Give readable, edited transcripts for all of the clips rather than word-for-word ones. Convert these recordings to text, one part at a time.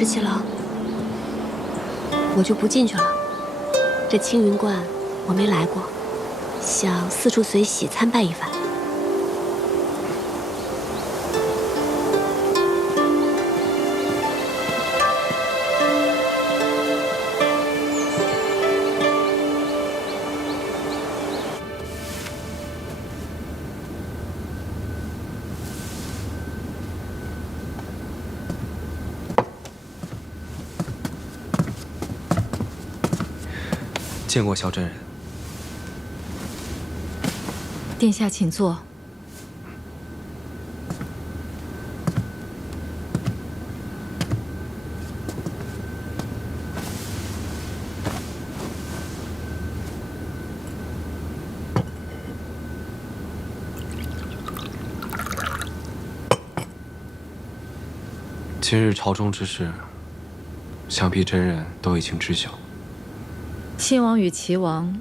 石七郎，我就不进去了。这青云观我没来过，想四处随喜参拜一番。见过萧真人。殿下请坐。今日朝中之事，想必真人都已经知晓。新王与齐王，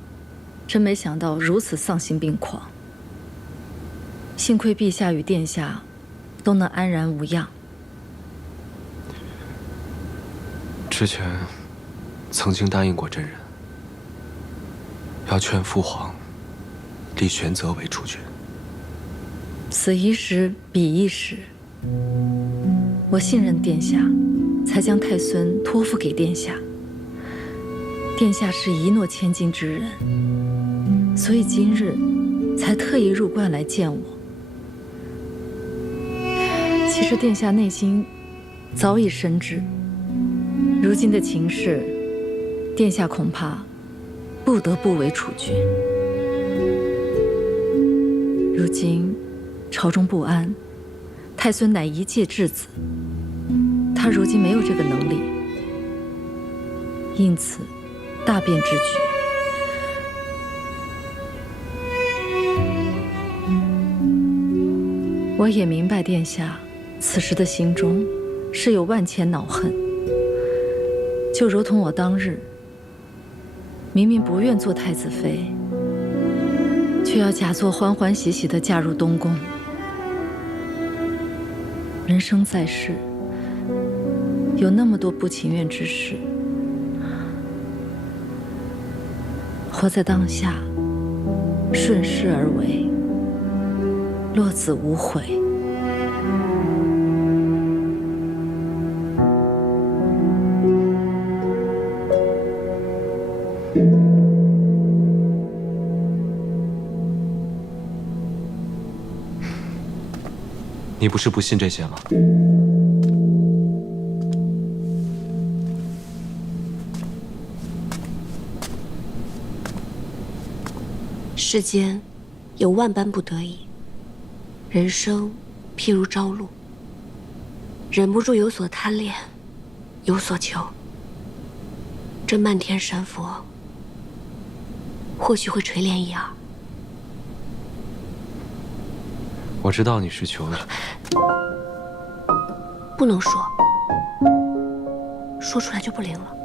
真没想到如此丧心病狂。幸亏陛下与殿下都能安然无恙。之前曾经答应过真人，要劝父皇立玄泽为储君。此一时，彼一时。我信任殿下，才将太孙托付给殿下。殿下是一诺千金之人，所以今日才特意入关来见我。其实殿下内心早已深知，如今的情势，殿下恐怕不得不为储君。如今朝中不安，太孙乃一介质子，他如今没有这个能力，因此大变之举。我也明白殿下此时的心中是有万千恼恨，就如同我当日明明不愿做太子妃，却要假作欢欢喜喜地嫁入东宫。人生在世，有那么多不情愿之事，活在当下，顺势而为，落子无悔。你不是不信这些吗？世间有万般不得已，人生譬如朝露，忍不住有所贪恋，有所求。这漫天神佛，或许会垂怜一二。我知道你是求的，不能说，说出来就不灵了。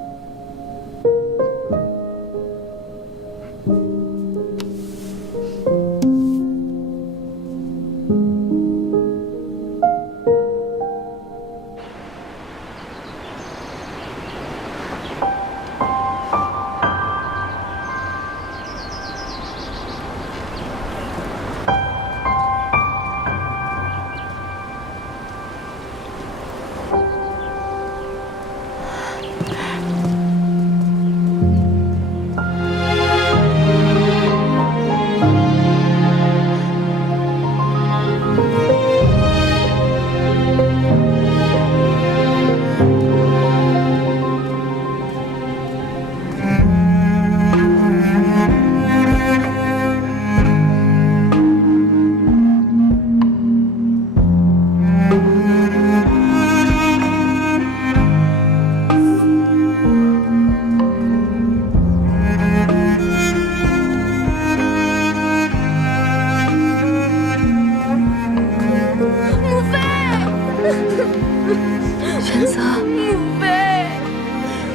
玄泽，母妃，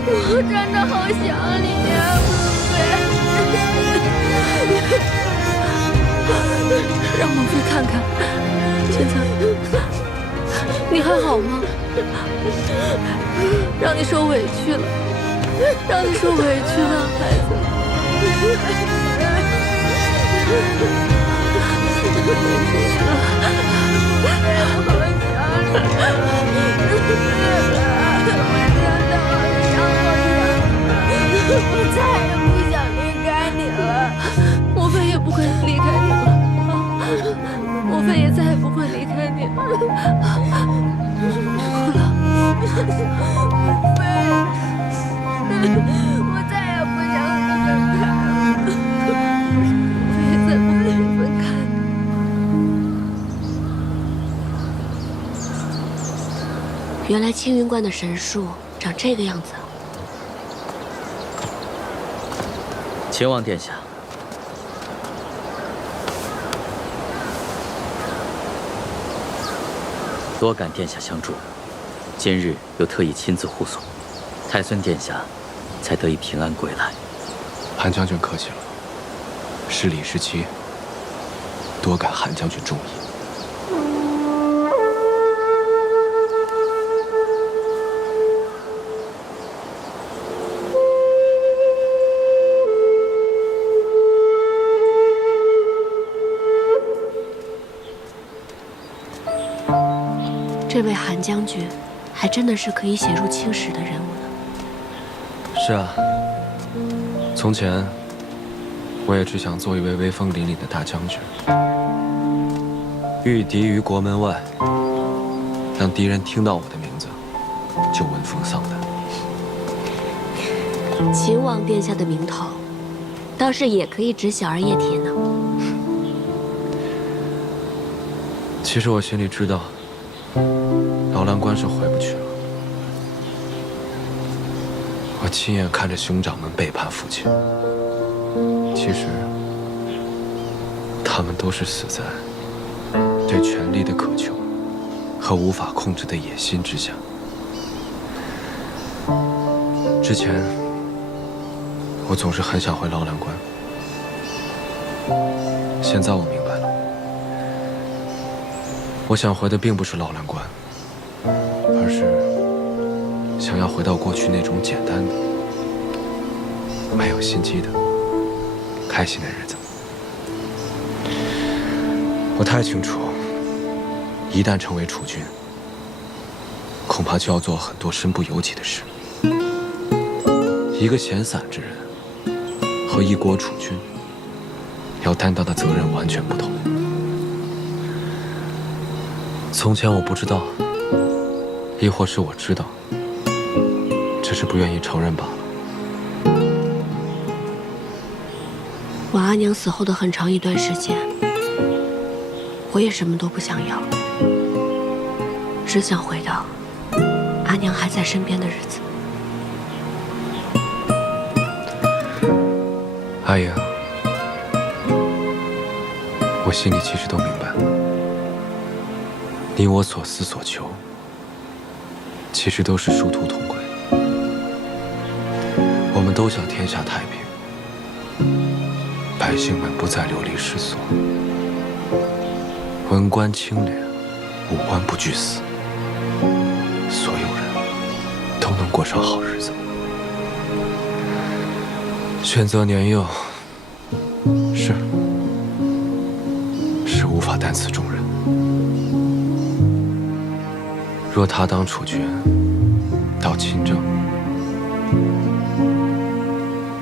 我真的好想你呀，母让母妃看看，玄泽，你还好吗？让你受委屈了，让你受委屈了，孩子。我再也不想离开你了。莫非也不会离开你了，莫非也再也不会离开你了。我再也不想和你分开了。莫非也再不会分开了。原来青云观的神树长这个样子。秦王殿下，多感殿下相助，今日又特意亲自护送，太孙殿下才得以平安归来。韩将军客气了，是礼是期，多感韩将军重意。这位韩将军，还真的是可以写入青史的人物呢。是啊，从前我也只想做一位威风凛凛的大将军，御敌于国门外，让敌人听到我的名字就闻风丧胆。秦王殿下的名头，倒是也可以指小儿叶铁呢。其实我心里知道，劳兰关是回不去了。我亲眼看着兄长们背叛父亲，其实他们都是死在对权力的渴求和无法控制的野心之下。之前我总是很想回劳兰关，现在我明白了，我想回的并不是劳兰关，而是想要回到过去那种简单的、没有心机的、开心的日子。我太清楚，一旦成为储君，恐怕就要做很多身不由己的事。一个闲散之人和一国储君要担当的责任完全不同。从前我不知道，亦或是我知道，只是不愿意承认罢了。我阿娘死后的很长一段时间，我也什么都不想要，只想回到阿娘还在身边的日子。阿英，我心里其实都明白，你我所思所求，其实都是殊途同归。我们都想天下太平，百姓们不再流离失所，文官清廉，武官不惧死，所有人都能过上好日子。选择年幼，是无法担此重任。若他当储君，到亲政，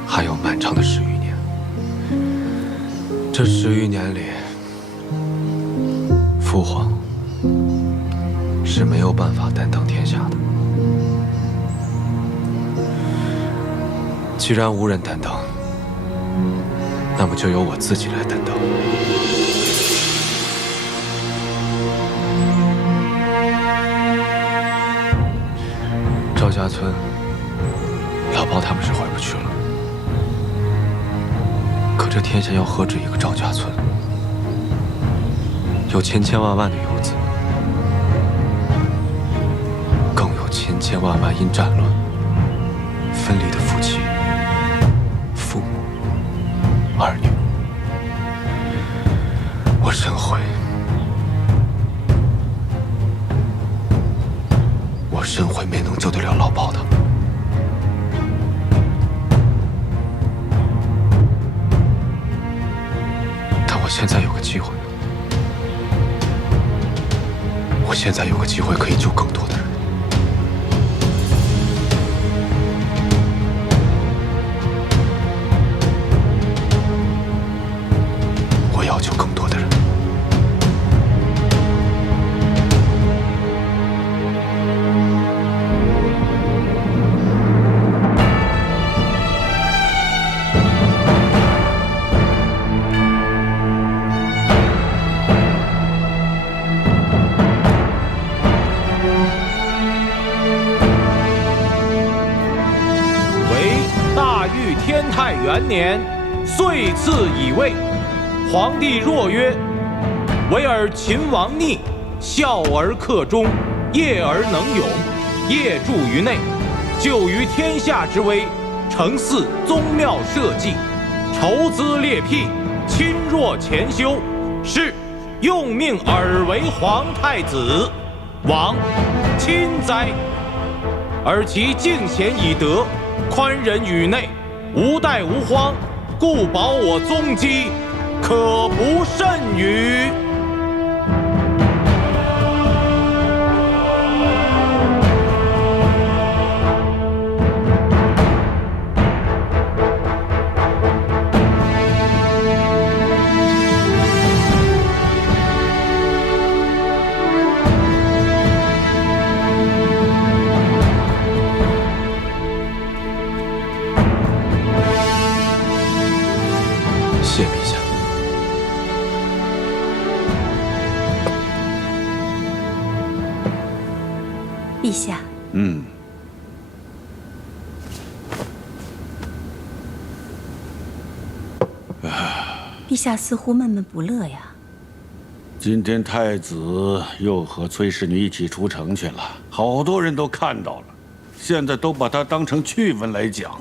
还有漫长的10余年。这10余年里，父皇是没有办法担当天下的。既然无人担当，那么就由我自己来担当。赵家村，老包他们是回不去了。可这天下要何止一个赵家村？有千千万万的游子，更有千千万万因战乱分离的夫妻、父母、儿女。我深悔，申惠没能救得了老鸨的。但我现在有个机会，我现在有个机会可以救更多的人。我要救更多的人。天泰元年，岁次乙未，皇帝若曰：“唯尔秦王逆，孝而克忠，业而能勇，业著于内，救于天下之危，承祀宗庙社稷，筹资列辟，亲弱前修，是用命尔为皇太子，王亲哉！而其敬贤以德，宽仁于内，无怠无荒，故保我宗基，可不甚于。”谢陛下。陛下，陛下似乎闷闷不乐呀。今天太子又和崔氏女一起出城去了，好多人都看到了，现在都把他当成趣闻来讲。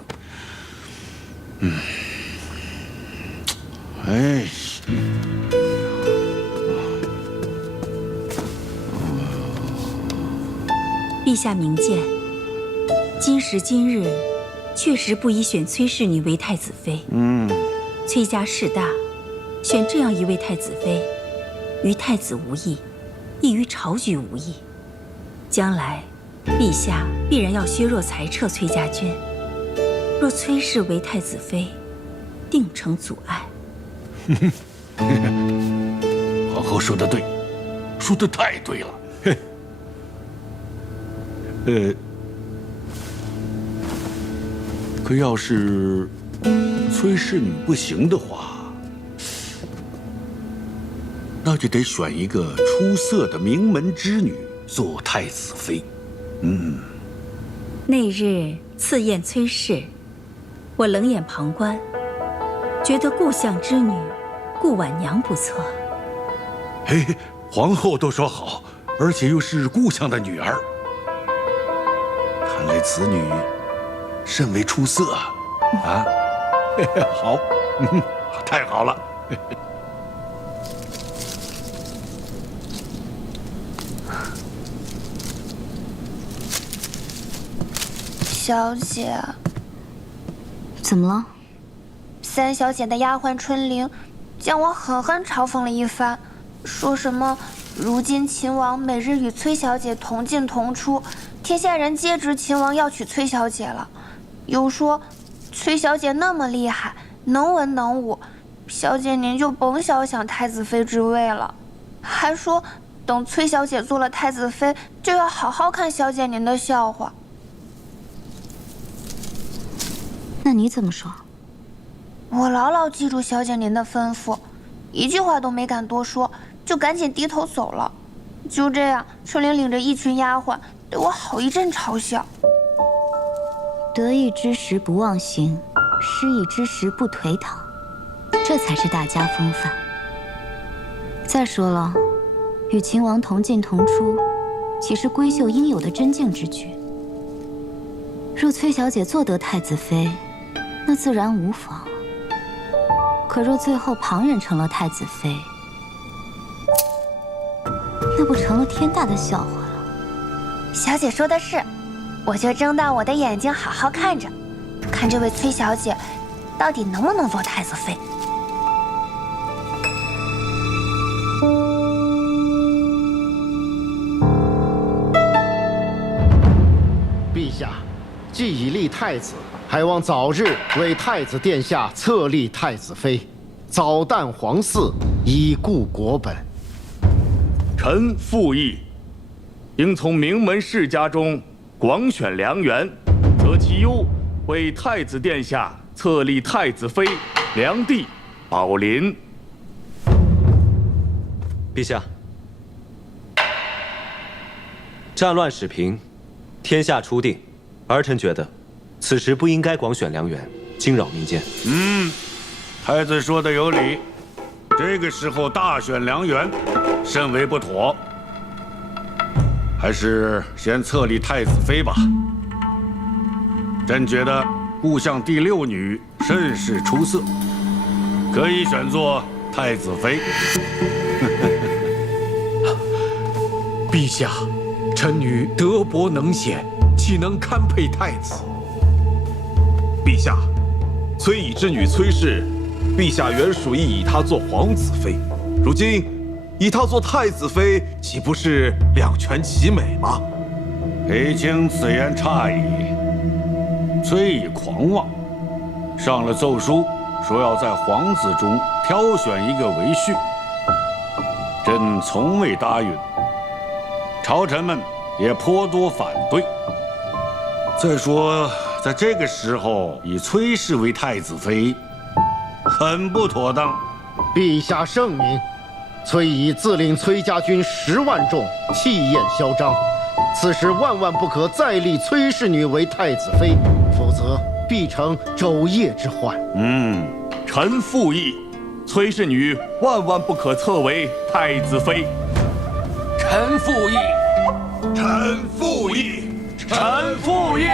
哎，陛下明鉴，今时今日，确实不宜选崔氏女为太子妃。崔家势大，选这样一位太子妃，于太子无益，亦于朝局无益。将来，陛下必然要削弱裁撤崔家军。若崔氏为太子妃，定成阻碍。皇后说得对，说得太对了。可要是崔氏女不行的话，那就得选一个出色的名门之女做太子妃。那日赐宴崔氏，我冷眼旁观，觉得故相之女顾婉娘不错。嘿，皇后都说好，而且又是故乡的女儿，看来此女甚为出色啊！好，太好了。小姐，怎么了？三小姐的丫鬟春玲将我狠狠嘲讽了一番，说什么如今秦王每日与崔小姐同进同出，天下人皆知秦王要娶崔小姐了，又说崔小姐那么厉害，能文能武，小姐您就甭小想太子妃之位了，还说等崔小姐做了太子妃，就要好好看小姐您的笑话。那你怎么说？我牢牢记住小姐您的吩咐，一句话都没敢多说，就赶紧低头走了。就这样，春玲领着一群丫鬟对我好一阵嘲笑。得意之时不忘形，失意之时不颓唐，这才是大家风范。再说了，与秦王同进同出，岂是闺秀应有的贞静之举？若崔小姐做得太子妃，那自然无妨。可若最后旁人成了太子妃，那不成了天大的笑话了？小姐说的是，我就睁大我的眼睛好好看着，看这位崔小姐到底能不能做太子妃。陛下，既已立太子，还望早日为太子殿下册立太子妃，早诞皇嗣，以固国本。臣附议，应从名门世家中广选良缘，择其优，为太子殿下册立太子妃良娣、宝琳。陛下，战乱始平，天下初定，儿臣觉得，此时不应该广选良缘，惊扰民间。太子说的有理，这个时候大选良缘，甚为不妥。还是先册立太子妃吧。朕觉得故相第6女甚是出色，可以选作太子妃。陛下，臣女德薄能显，岂能堪配太子？陛下，崔乙之女崔氏，陛下原属意以她做皇子妃，如今以她做太子妃，岂不是两全其美吗？裴卿此言差矣。崔乙狂妄，上了奏书，说要在皇子中挑选一个为婿。朕从未答应，朝臣们也颇多反对。再说，在这个时候以崔氏为太子妃，很不妥当。陛下圣明，崔乙自领崔家军10万众，气焰嚣张。此时万万不可再立崔氏女为太子妃，否则必成昼夜之患。臣附议，崔氏女万万不可册为太子妃。臣附议。臣附议。臣附议。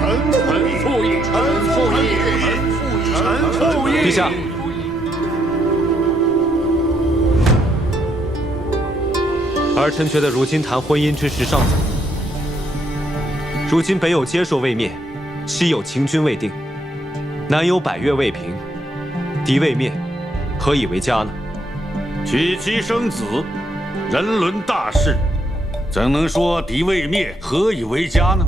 臣附议。臣附议。臣附议。陛下。儿臣觉得如今谈婚姻之事尚早。如今北有接受未灭，西有秦军未定，南有百越未平，敌未灭，何以为家呢？娶妻生子，人伦大事，怎能说敌未灭，何以为家呢？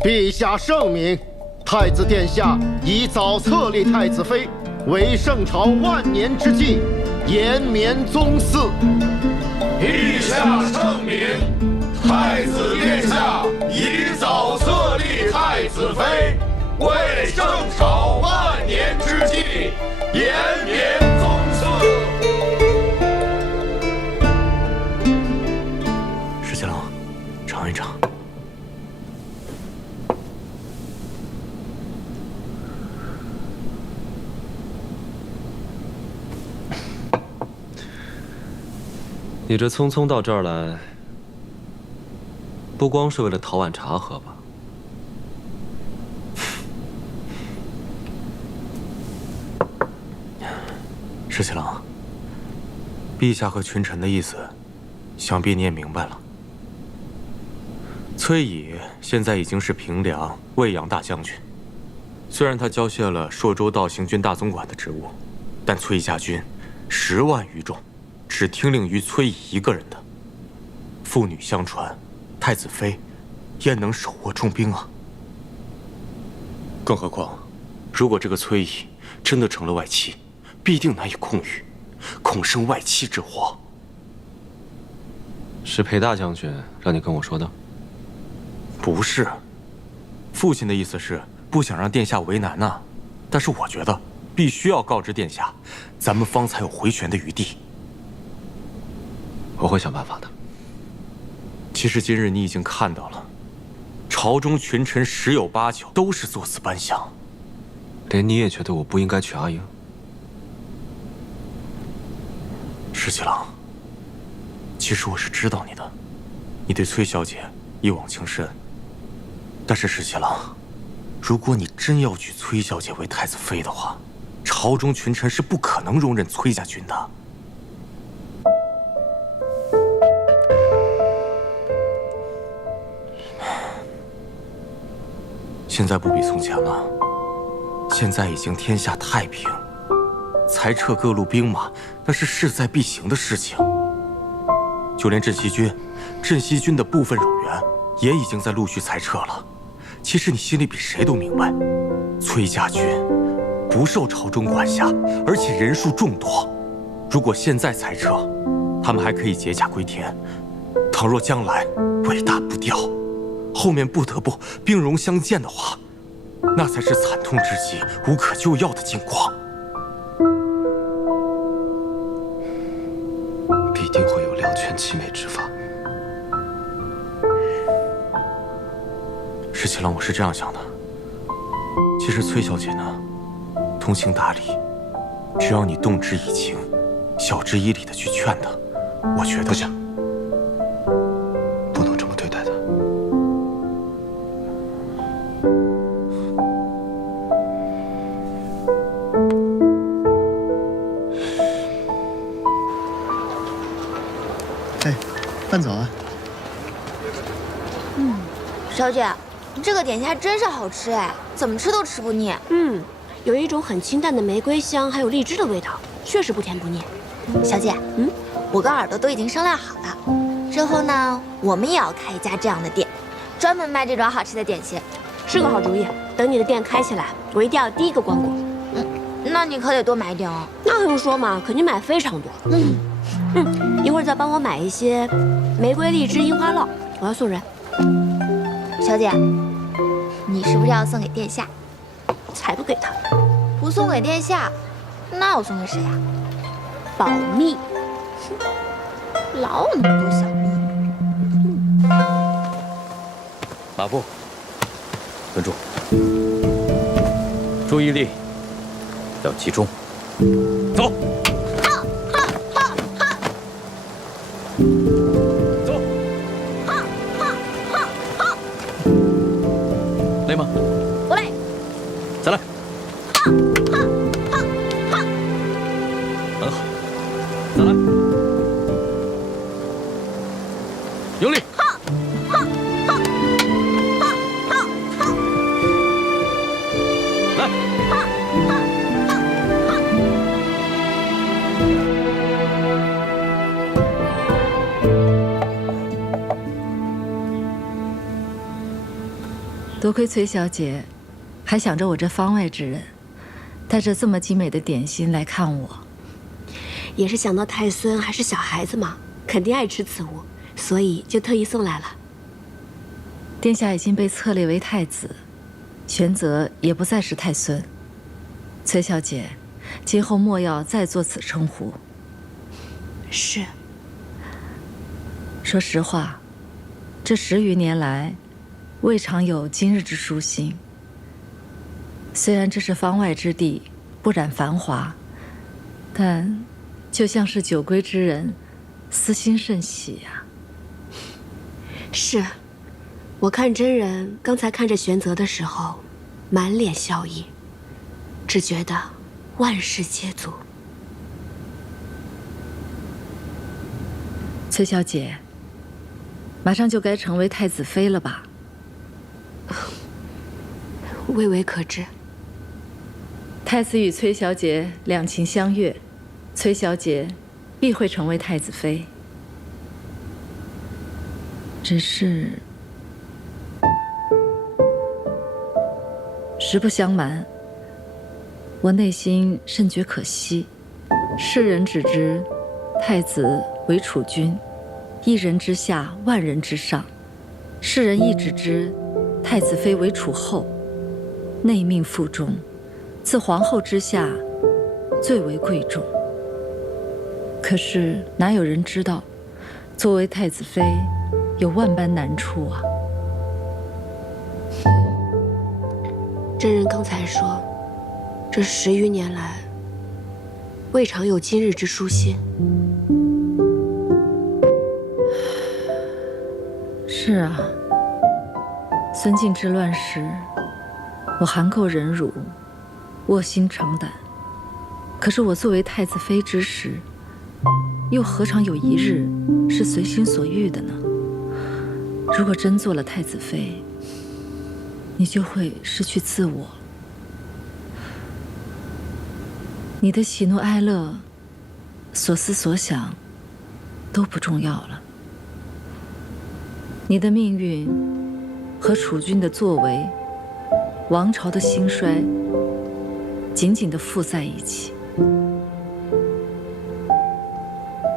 陛下圣明，太子殿下已早册立太子妃，为圣朝万年之计，延绵宗嗣。陛下圣明，太子殿下已早册立太子妃，为圣朝万年之计，延绵宗嗣。石七郎，尝一尝。你这匆匆到这儿来，不光是为了讨碗茶喝吧？石七郎，陛下和群臣的意思，想必你也明白了。崔乙现在已经是平凉卫阳大将军，虽然他交卸了朔州道行军大总管的职务，但崔家军10万余众。只听令于崔乙一个人的，父女相传，太子妃焉能手握重兵啊？更何况，如果这个崔乙真的成了外戚，必定难以控御，恐生外戚之祸。是裴大将军让你跟我说的？不是，父亲的意思是不想让殿下为难呐。但是我觉得必须要告知殿下，咱们方才有回旋的余地。我会想办法的。其实今日你已经看到了，朝中群臣10有8九都是作死班相。连你也觉得我不应该娶阿英？石七郎，其实我是知道你的，你对崔小姐一往情深。但是石七郎，如果你真要娶崔小姐为太子妃的话，朝中群臣是不可能容忍崔家军的。现在不比从前了，现在已经天下太平，裁撤各路兵马那是势在必行的事情。就连镇西军的部分冗员也已经在陆续裁撤了。其实你心里比谁都明白，崔家军不受朝中管辖，而且人数众多。如果现在裁撤，他们还可以解甲归田；倘若将来尾大不掉，后面不得不兵戎相见的话，那才是惨痛至极、无可救药的境况。必定会有两全其美之法。石七郎，我是这样想的。其实崔小姐呢，通情达理，只要你动之以情，晓之以理的去劝她，我觉得不行，不能这么对待她。哎，饭早啊。小姐，这个点心还真是好吃哎，怎么吃都吃不腻。有一种很清淡的玫瑰香，还有荔枝的味道，确实不甜不腻。小姐，我跟耳朵都已经商量好了，之后呢，我们也要开一家这样的店，专门卖这种好吃的点心。是个好主意。等你的店开起来，我一定要第一个光顾。那你可得多买一点哦。那还用说吗？肯定买非常多。一会儿再帮我买一些玫瑰、荔枝、樱花酪，我要送人。小姐，你是不是要送给殿下？才不给他！不送给殿下，那我送给谁呀？保密。老有那么多小秘。马步，蹲住，注意力要集中，走。累吗？不累。再来。很好，再来。用力。来。多亏崔小姐还想着我这方外之人，带着这么精美的点心来看我。也是想到太孙还是小孩子嘛，肯定爱吃此物，所以就特意送来了。殿下已经被册立为太子，玄泽也不再是太孙。崔小姐，今后莫要再做此称呼。是。说实话，这10余年来，未尝有今日之舒心。虽然这是方外之地，不染繁华，但就像是久归之人，私心甚喜呀。是，我看真人刚才看着玄泽的时候，满脸笑意，只觉得万事皆足。崔小姐，马上就该成为太子妃了吧？微微可知。太子与崔小姐两情相悦，崔小姐必会成为太子妃。只是，实不相瞒，我内心甚觉可惜。世人只知太子为储君，一人之下，万人之上；世人亦只知太子妃为储后，内命腹中，自皇后之下，最为贵重。可是哪有人知道，作为太子妃，有万般难处啊！真人刚才说，这10余年来，未尝有今日之舒心。是啊，孙敬之乱时，我含垢忍辱，卧薪尝胆。可是我作为太子妃之时，又何尝有一日是随心所欲的呢？如果真做了太子妃，你就会失去自我。你的喜怒哀乐、所思所想都不重要了。你的命运和楚军的作为、王朝的兴衰紧紧地附在一起，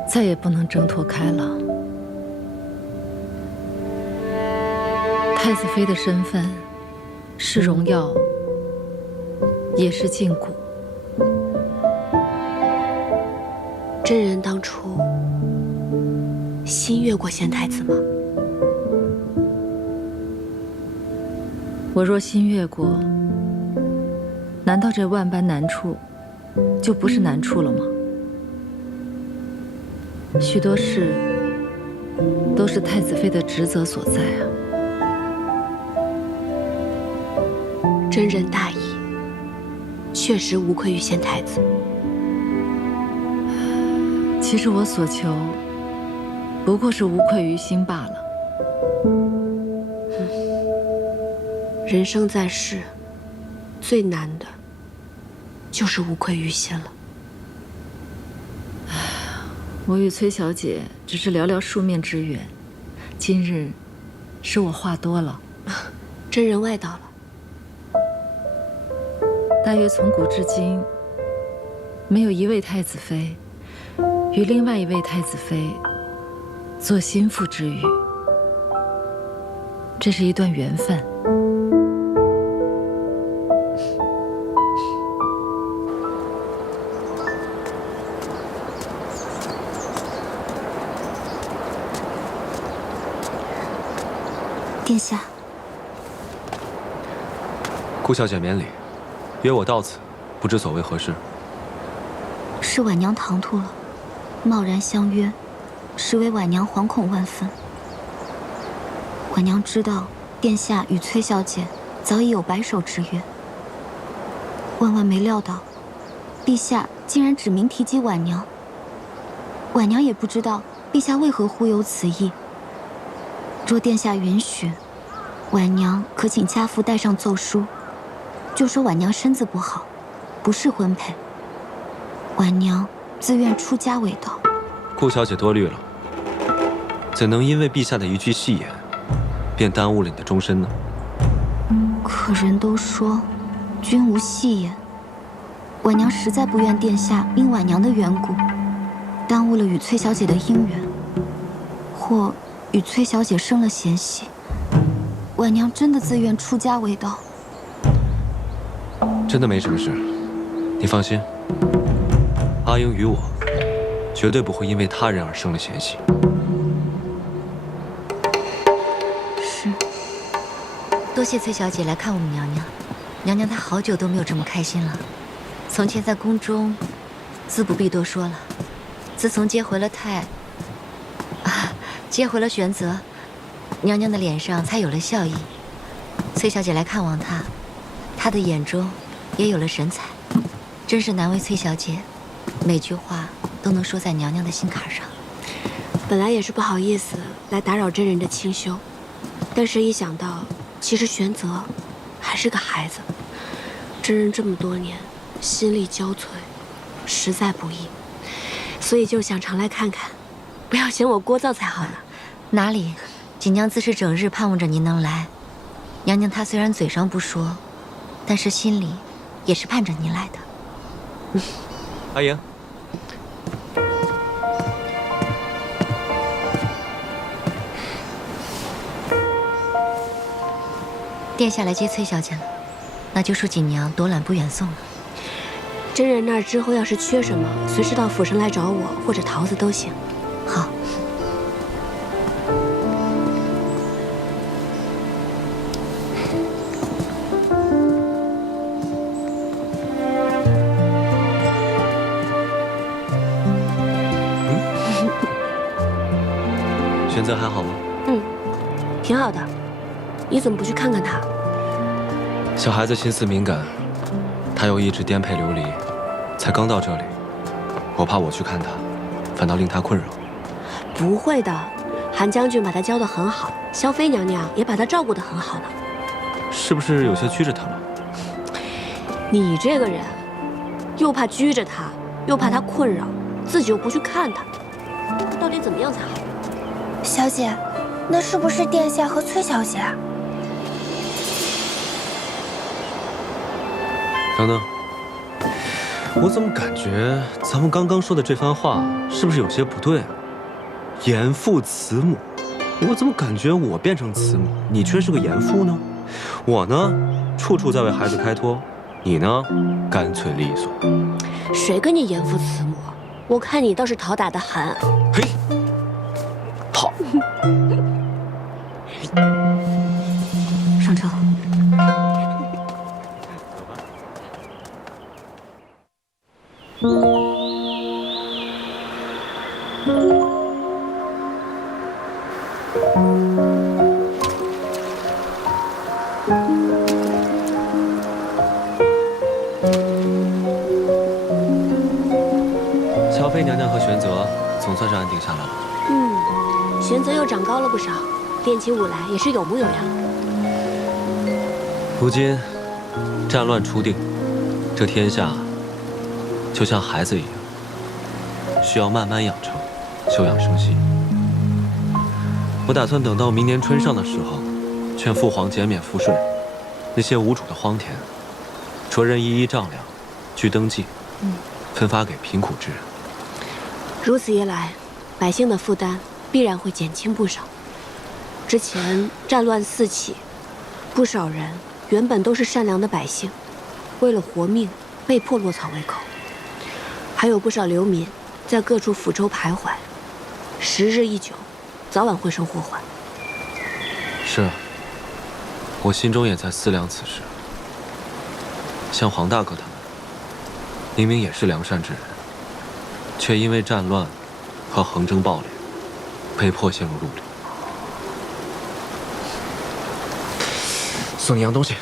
再也不能挣脱开了。太子妃的身份是荣耀，也是禁锢。真人当初心悦过贤太子吗？我若心悦过，难道这万般难处就不是难处了吗？许多事都是太子妃的职责所在啊。真人大义，确实无愧于贤太子。其实我所求，不过是无愧于心罢了。人生在世，最难的，就是无愧于心了。我与崔小姐只是寥寥数面之缘，今日是我话多了。真人外道了。大约从古至今，没有一位太子妃与另外一位太子妃做心腹之语，这是一段缘分。殿下，顾小姐免礼，约我到此，不知所为何事？是婉娘唐突了，贸然相约，实为婉娘惶恐万分。婉娘知道殿下与崔小姐早已有白首之约，万万没料到，陛下竟然指名提及婉娘。婉娘也不知道陛下为何忽有此意。若殿下允许，婉娘可请家父带上奏书，就说婉娘身子不好，不适婚配。婉娘自愿出家为道。顾小姐多虑了，怎能因为陛下的一句戏言，便耽误了你的终身呢？可人都说，君无戏言。婉娘实在不愿殿下因婉娘的缘故，耽误了与崔小姐的姻缘，或与崔小姐生了嫌隙。婉娘真的自愿出家为道。真的没什么事，你放心。阿英与我，绝对不会因为他人而生了嫌隙。是。多谢崔小姐来看我们娘娘，娘娘她好久都没有这么开心了。从前在宫中，自不必多说了。自从接回了玄泽，娘娘的脸上才有了笑意。崔小姐来看望她，她的眼中也有了神采，真是难为崔小姐，每句话都能说在娘娘的心坎上。本来也是不好意思来打扰真人的清修，但是一想到其实玄泽还是个孩子，真人这么多年心力交瘁，实在不易，所以就想常来看看，不要嫌我聒噪才好呢。哪里，锦娘自是整日盼望着您能来。娘娘她虽然嘴上不说，但是心里也是盼着您来的。阿莹，殿下来接崔小姐了，那就恕锦娘多揽不远送了。真人那儿之后要是缺什么，随时到府上来找我或者桃子都行。好。玄泽还好吗？挺好的。你怎么不去看看他？小孩子心思敏感，他又一直颠沛流离，才刚到这里，我怕我去看他，反倒令他困扰。不会的，韩将军把他教得很好，萧妃娘娘也把他照顾得很好呢。是不是有些拘着他了？你这个人，又怕拘着他，又怕他困扰，自己又不去看他，到底怎么样才好？小姐，那是不是殿下和崔小姐啊？等等，我怎么感觉咱们刚刚说的这番话是不是有些不对啊？严父慈母，我怎么感觉我变成慈母，你却是个严父呢？我呢，处处在为孩子开脱，你呢，干脆利索。谁跟你严父慈母？我看你倒是讨打的狠。嘿，好，上车。乔妃娘娘和玄泽总算是安定下来了。玄泽又长高了不少，练起武来也是有模有样。如今战乱初定，这天下就像孩子一样，需要慢慢养成，休养生息。我打算等到明年春上的时候，劝父皇减免赋税，那些无主的荒田，着人一一丈量，据登记，分发给贫苦之人。如此一来，百姓的负担必然会减轻不少。之前战乱四起，不少人原本都是善良的百姓，为了活命，被迫落草为寇。还有不少流民在各处府州徘徊，时日一久，早晚会生祸患。是啊，我心中也在思量此事。像黄大哥他们，明明也是良善之人，却因为战乱和横征暴敛，被迫陷入陆离。送你样东西。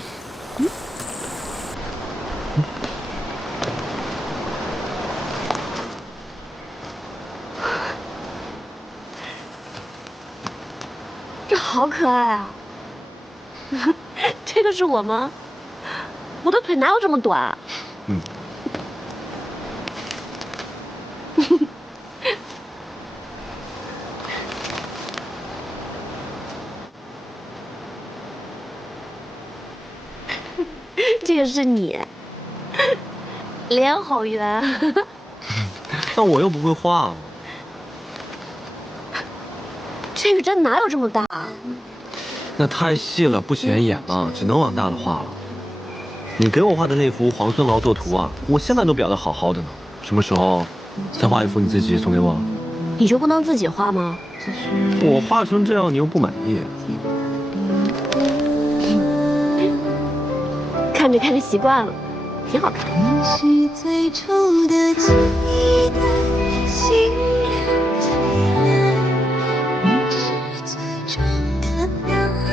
这好可爱啊！这个是我吗？我的腿哪有这么短？这个是你，脸好圆。但我又不会画。这个针哪有这么大？那太细了，不显眼了，只能往大了画了。你给我画的那幅皇孙劳作图啊，我现在都裱得好好的呢。什么时候再画一幅你自己送给我？你就不能自己画吗？我画成这样，你又不满意。看着看着习惯了，挺好看。是最初的期待，信任起来，你是最终的表白。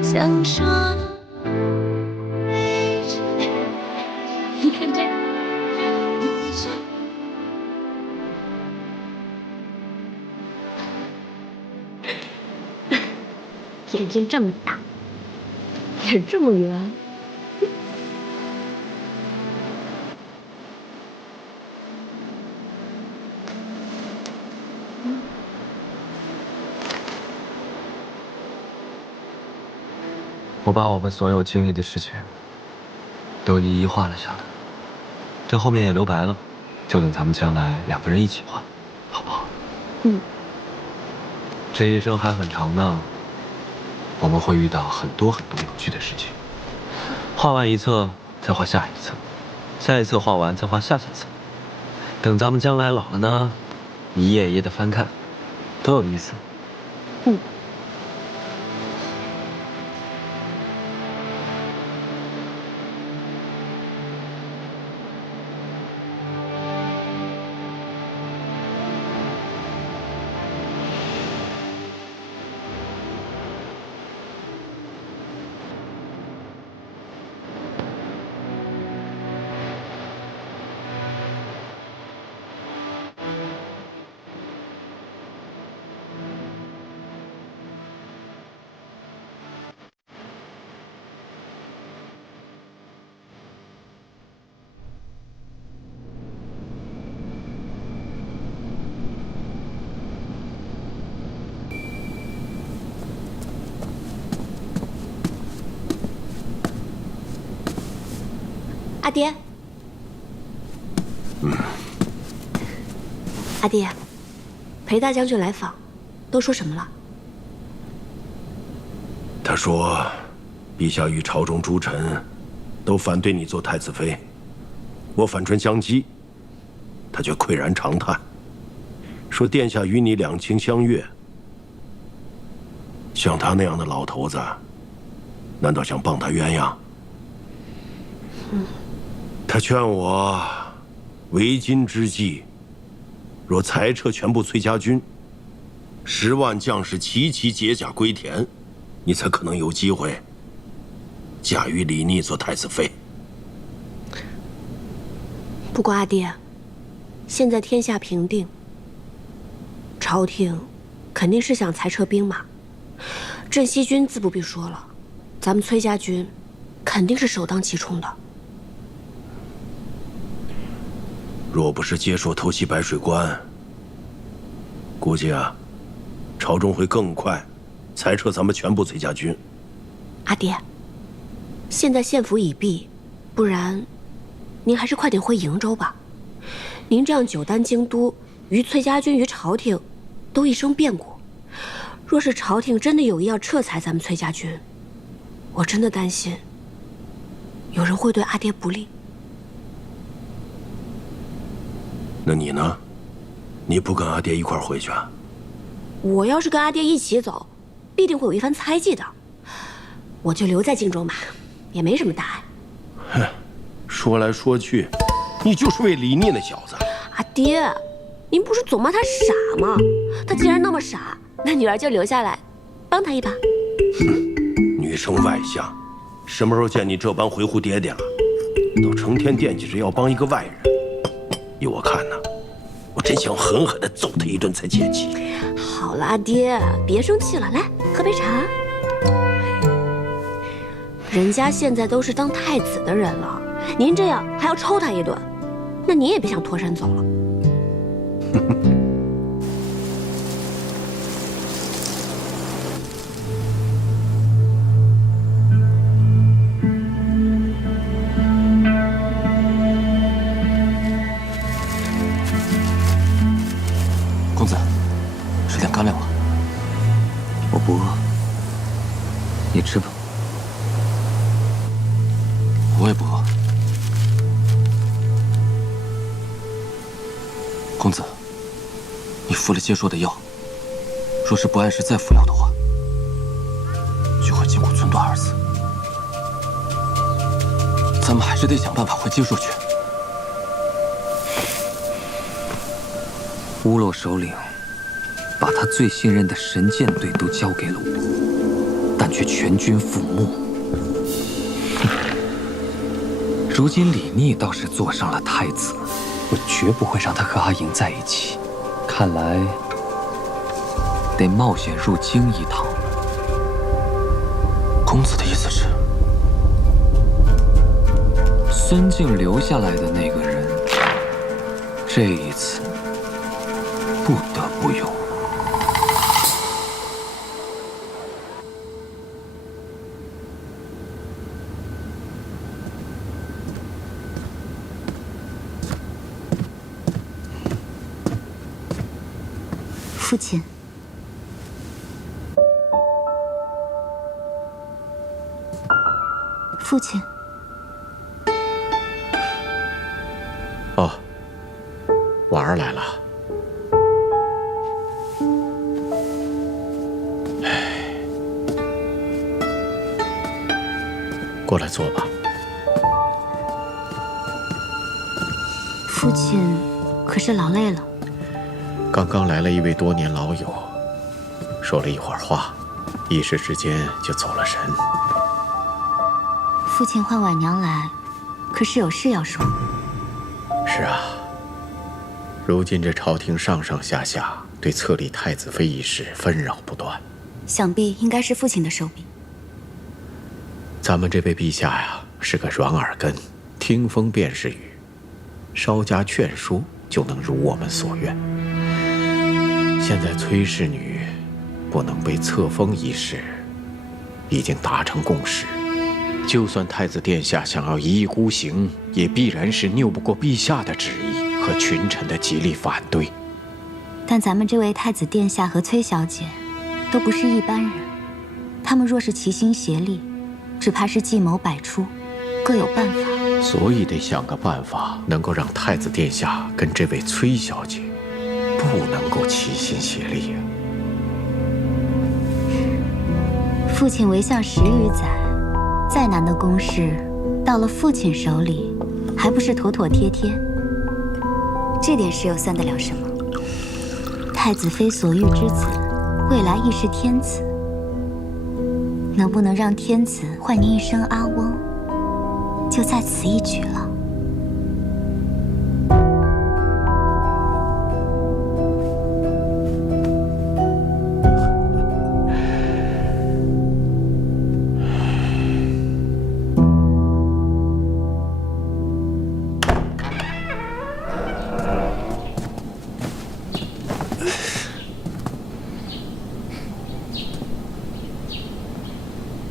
想说，你看这个。眼睛这么大，脸这么圆，我把我们所有经历的事情都一一画了下来，这后面也留白了，就等咱们将来两个人一起画，好不好？这一生还很长呢，我们会遇到很多很多有趣的事情。画完一册，再画下一册，下一册画完再画下下册。等咱们将来老了呢，一页一页的翻看，多有意思。阿爹。阿爹，裴大将军来访，都说什么了？他说，陛下与朝中诸臣都反对你做太子妃，我反唇相讥，他却喟然长叹，说殿下与你两情相悦。像他那样的老头子，难道想傍他鸳鸯？他劝我，为今之计，若裁撤全部崔家军，10万将士齐齐解甲归田，你才可能有机会嫁与李逆做太子妃。不过阿爹，现在天下平定，朝廷肯定是想裁撤兵马，镇西军自不必说了，咱们崔家军肯定是首当其冲的。若不是接受偷袭白水关，估计朝中会更快裁撤咱们全部崔家军。阿爹，现在县府已闭，不然您还是快点回瀛州吧。您这样久担京都，于崔家军于朝廷都一生变故。若是朝廷真的有意要撤裁咱们崔家军，我真的担心有人会对阿爹不利。那你呢？你不跟阿爹一块儿回去啊？我要是跟阿爹一起走，必定会有一番猜忌的。我就留在荆州嘛，也没什么大碍。哼，说来说去，你就是为李逆那小子。阿爹，您不是总骂他傻吗？他既然那么傻，那女儿就留下来，帮他一把。哼，女生外向，什么时候见你这般维护爹爹了？都成天惦记着要帮一个外人。依我看呢，我真想狠狠地揍他一顿才解气。好了，阿爹，别生气了，来喝杯茶。人家现在都是当太子的人了，您这样还要抽他一顿，那您也别想脱身走了。公子，吃点干粮吧。我不饿，你吃吧。我也不饿。公子，你服了接说的药，若是不按时再服药的话，就会筋骨寸断而死。咱们还是得想办法回接说去。乌洛首领把他最信任的神箭队都交给了我，但却全军覆没。如今李逆倒是坐上了太子，我绝不会让他和阿莹在一起。看来得冒险入京一趟。公子的意思是，孙敬留下来的那个人，这一次不得不用。父亲，父亲。哦，婉儿来了。过来坐吧。父亲可是劳累了。刚刚来了一位多年老友，说了一会儿话，一时之间就走了神。父亲唤婉娘来，可是有事要说。是啊，如今这朝廷上上下下对册立太子妃一事纷扰不断，想必应该是父亲的手笔。咱们这位陛下呀，是个软耳根，听风便是雨，稍加劝说就能如我们所愿。现在崔氏女不能被册封一事，已经达成共识，就算太子殿下想要一意孤行，也必然是拗不过陛下的旨意和群臣的极力反对。但咱们这位太子殿下和崔小姐，都不是一般人，他们若是齐心协力，只怕是计谋百出，各有办法。所以得想个办法，能够让太子殿下跟这位崔小姐不能够齐心协力啊。父亲为相10余载，再难的公事，到了父亲手里，还不是妥妥帖帖？这点事又算得了什么？太子妃所育之子，未来亦是天子。能不能让天子唤您一声阿翁，就在此一举了。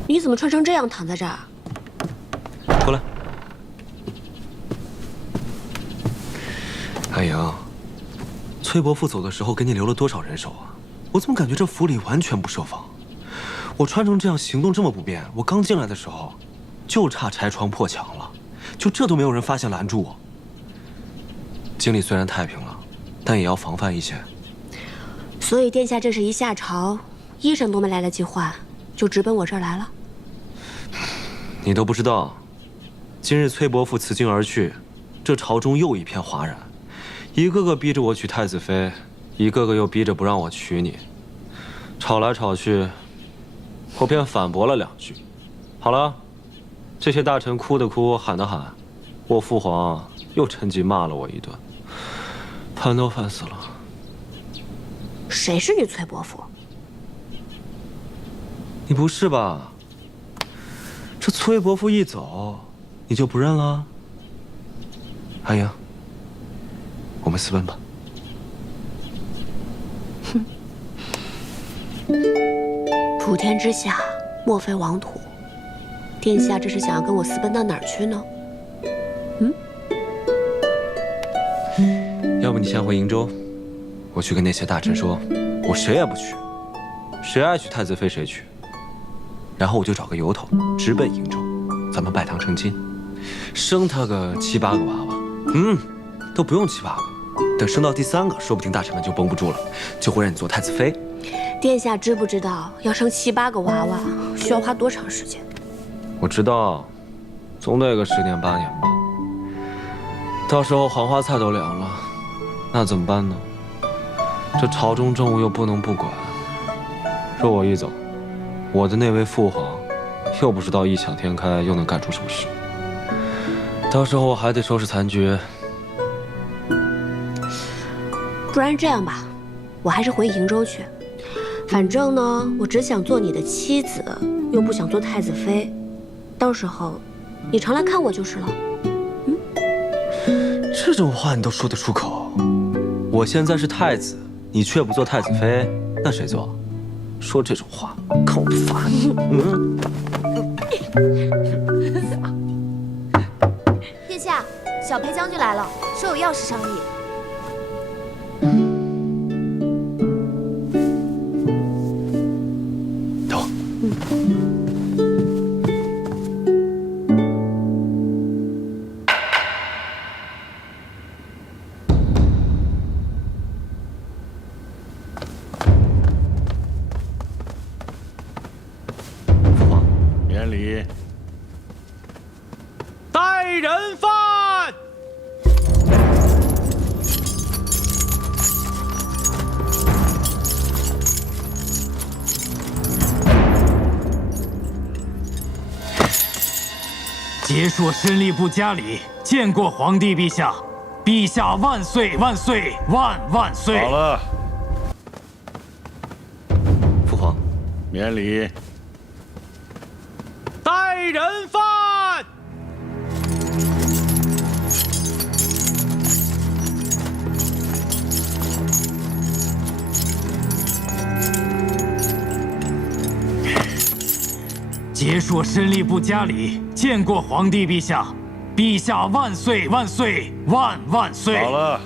你怎么穿成这样躺在这儿？过来。海莹，崔伯父走的时候给你留了多少人手啊？我怎么感觉这府里完全不设防？我穿成这样，行动这么不便，我刚进来的时候，就差拆窗破墙了，就这都没有人发现拦住我。京里虽然太平了，但也要防范一些。所以殿下这是一下朝，衣裳都没来得及换，就直奔我这儿来了。你都不知道，今日崔伯父辞京而去，这朝中又一片哗然，一个个逼着我娶太子妃，一个个又逼着不让我娶你，吵来吵去，我便反驳了2句。好了，这些大臣哭的哭，喊的喊，我父皇又趁机骂了我一顿，烦都烦死了。谁是你崔伯父？你不是吧？这崔伯父一走，你就不认了？阿英，我们私奔吧。哼，普天之下莫非王土，殿下这是想要跟我私奔到哪儿去呢？要不你先回瀛州，我去跟那些大臣说，我谁也不娶，谁爱娶太子妃谁娶。然后我就找个由头，直奔瀛州，咱们拜堂成亲，生他个7、8个娃娃，都不用7、8个，等生到第3个，说不定大臣们就绷不住了，就会让你做太子妃。殿下知不知道要生7、8个娃娃需要花多长时间？我知道，总得个10年8年吧。到时候黄花菜都凉了，那怎么办呢？这朝中政务又不能不管，若我一走，我的那位父皇，又不知道异想天开，又能干出什么事。到时候我还得收拾残局。不然这样吧，我还是回瀛州去。反正呢，我只想做你的妻子，又不想做太子妃。到时候，你常来看我就是了。这种话你都说得出口？我现在是太子，你却不做太子妃，那谁做？说这种话，看我不罚你！殿下，小裴将军来了，说有要事商议。走。免礼。带人犯。杰硕身力不加礼，见过皇帝陛下。陛下万岁万岁万万岁！好了，父皇，免礼。带人犯。杰硕身力不加礼，见过皇帝陛下，陛下万岁万岁万万岁！好了，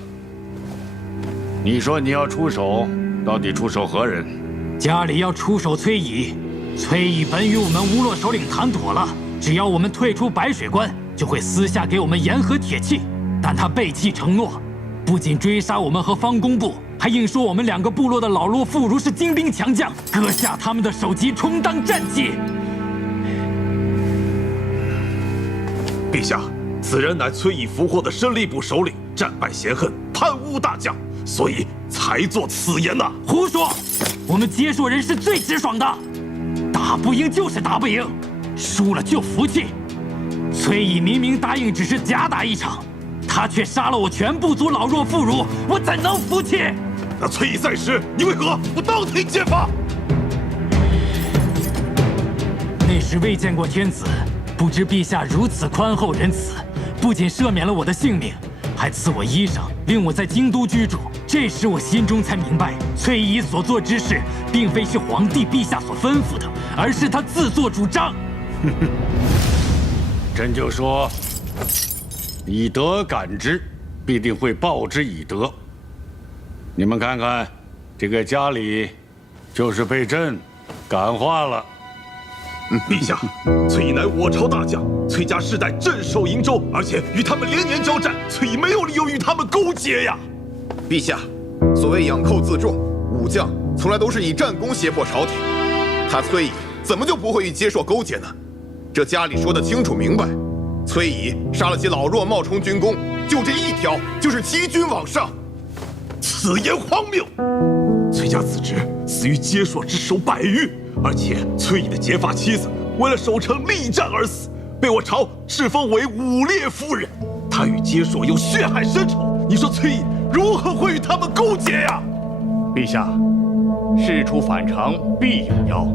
你说你要出手，到底出手何人？家里要出手崔乙，崔乙本与我们乌洛首领谈妥了，只要我们退出白水关，就会私下给我们盐和铁器。但他背弃承诺，不仅追杀我们和方公部，还硬说我们2个部落的老弱妇孺是精兵强将，割下他们的首级充当战绩。陛下，此人乃崔乙俘获的申吏部首领，战败嫌恨，贪污大将，所以才作此言呐！胡说！我们接受人是最直爽的，打不赢就是打不赢，输了就服气。崔乙明明答应只是假打一场，他却杀了我全部族老弱妇孺，我怎能服气？那崔乙在时，你为何不当庭揭发？那时未见过天子，不知陛下如此宽厚仁慈，不仅赦免了我的性命，还赐我衣裳，令我在京都居住。这时我心中才明白，崔乙所做之事，并非是皇帝陛下所吩咐的，而是他自作主张。朕就说，以德感之，必定会报之以德。你们看看，这个家里，就是被朕感化了。陛下，崔乙乃我朝大将，崔家世代镇守瀛州，而且与他们连年交战，崔乙没有理由与他们勾结呀。陛下，所谓养寇自重，武将从来都是以战功胁迫朝廷。他崔乙怎么就不会与接硕勾结呢？这家里说得清楚明白，崔乙杀了其老弱冒充军功，就这一条就是欺君罔上。此言荒谬！崔家子侄死于接硕之手百余，而且崔乙的结发妻子为了守城力战而死，被我朝敕封为武烈夫人。他与接硕有血海深仇，你说崔乙如何会与他们勾结呀？陛下，事出反常必有妖。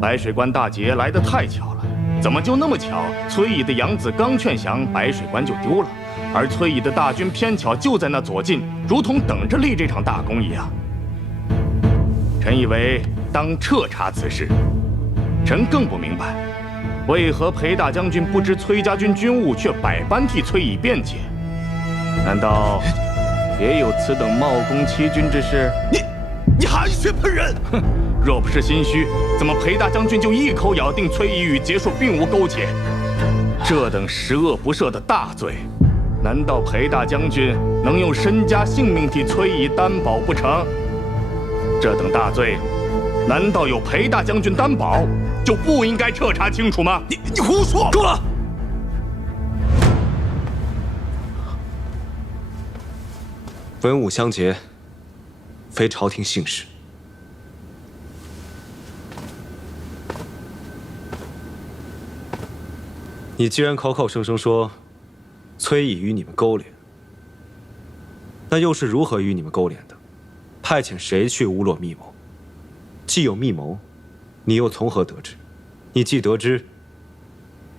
白水关大捷来得太巧了，怎么就那么巧？崔乙的养子刚劝降，白水关就丢了，而崔乙的大军偏巧就在那左近，如同等着立这场大功一样。臣以为当彻查此事。臣更不明白，为何裴大将军不知崔家军军务，却百般替崔乙辩解？难道也有此等冒功欺君之事？你含血喷人！哼，若不是心虚，怎么裴大将军就一口咬定崔乙与结硕并无勾结？这等十恶不赦的大罪，难道裴大将军能用身家性命替崔乙担保不成？这等大罪，难道有裴大将军担保，就不应该彻查清楚吗？你胡说！够了！文武相结，非朝廷幸事。你既然口口声声说崔乙与你们勾连，那又是如何与你们勾连的？派遣谁去乌洛密谋？既有密谋，你又从何得知？你既得知，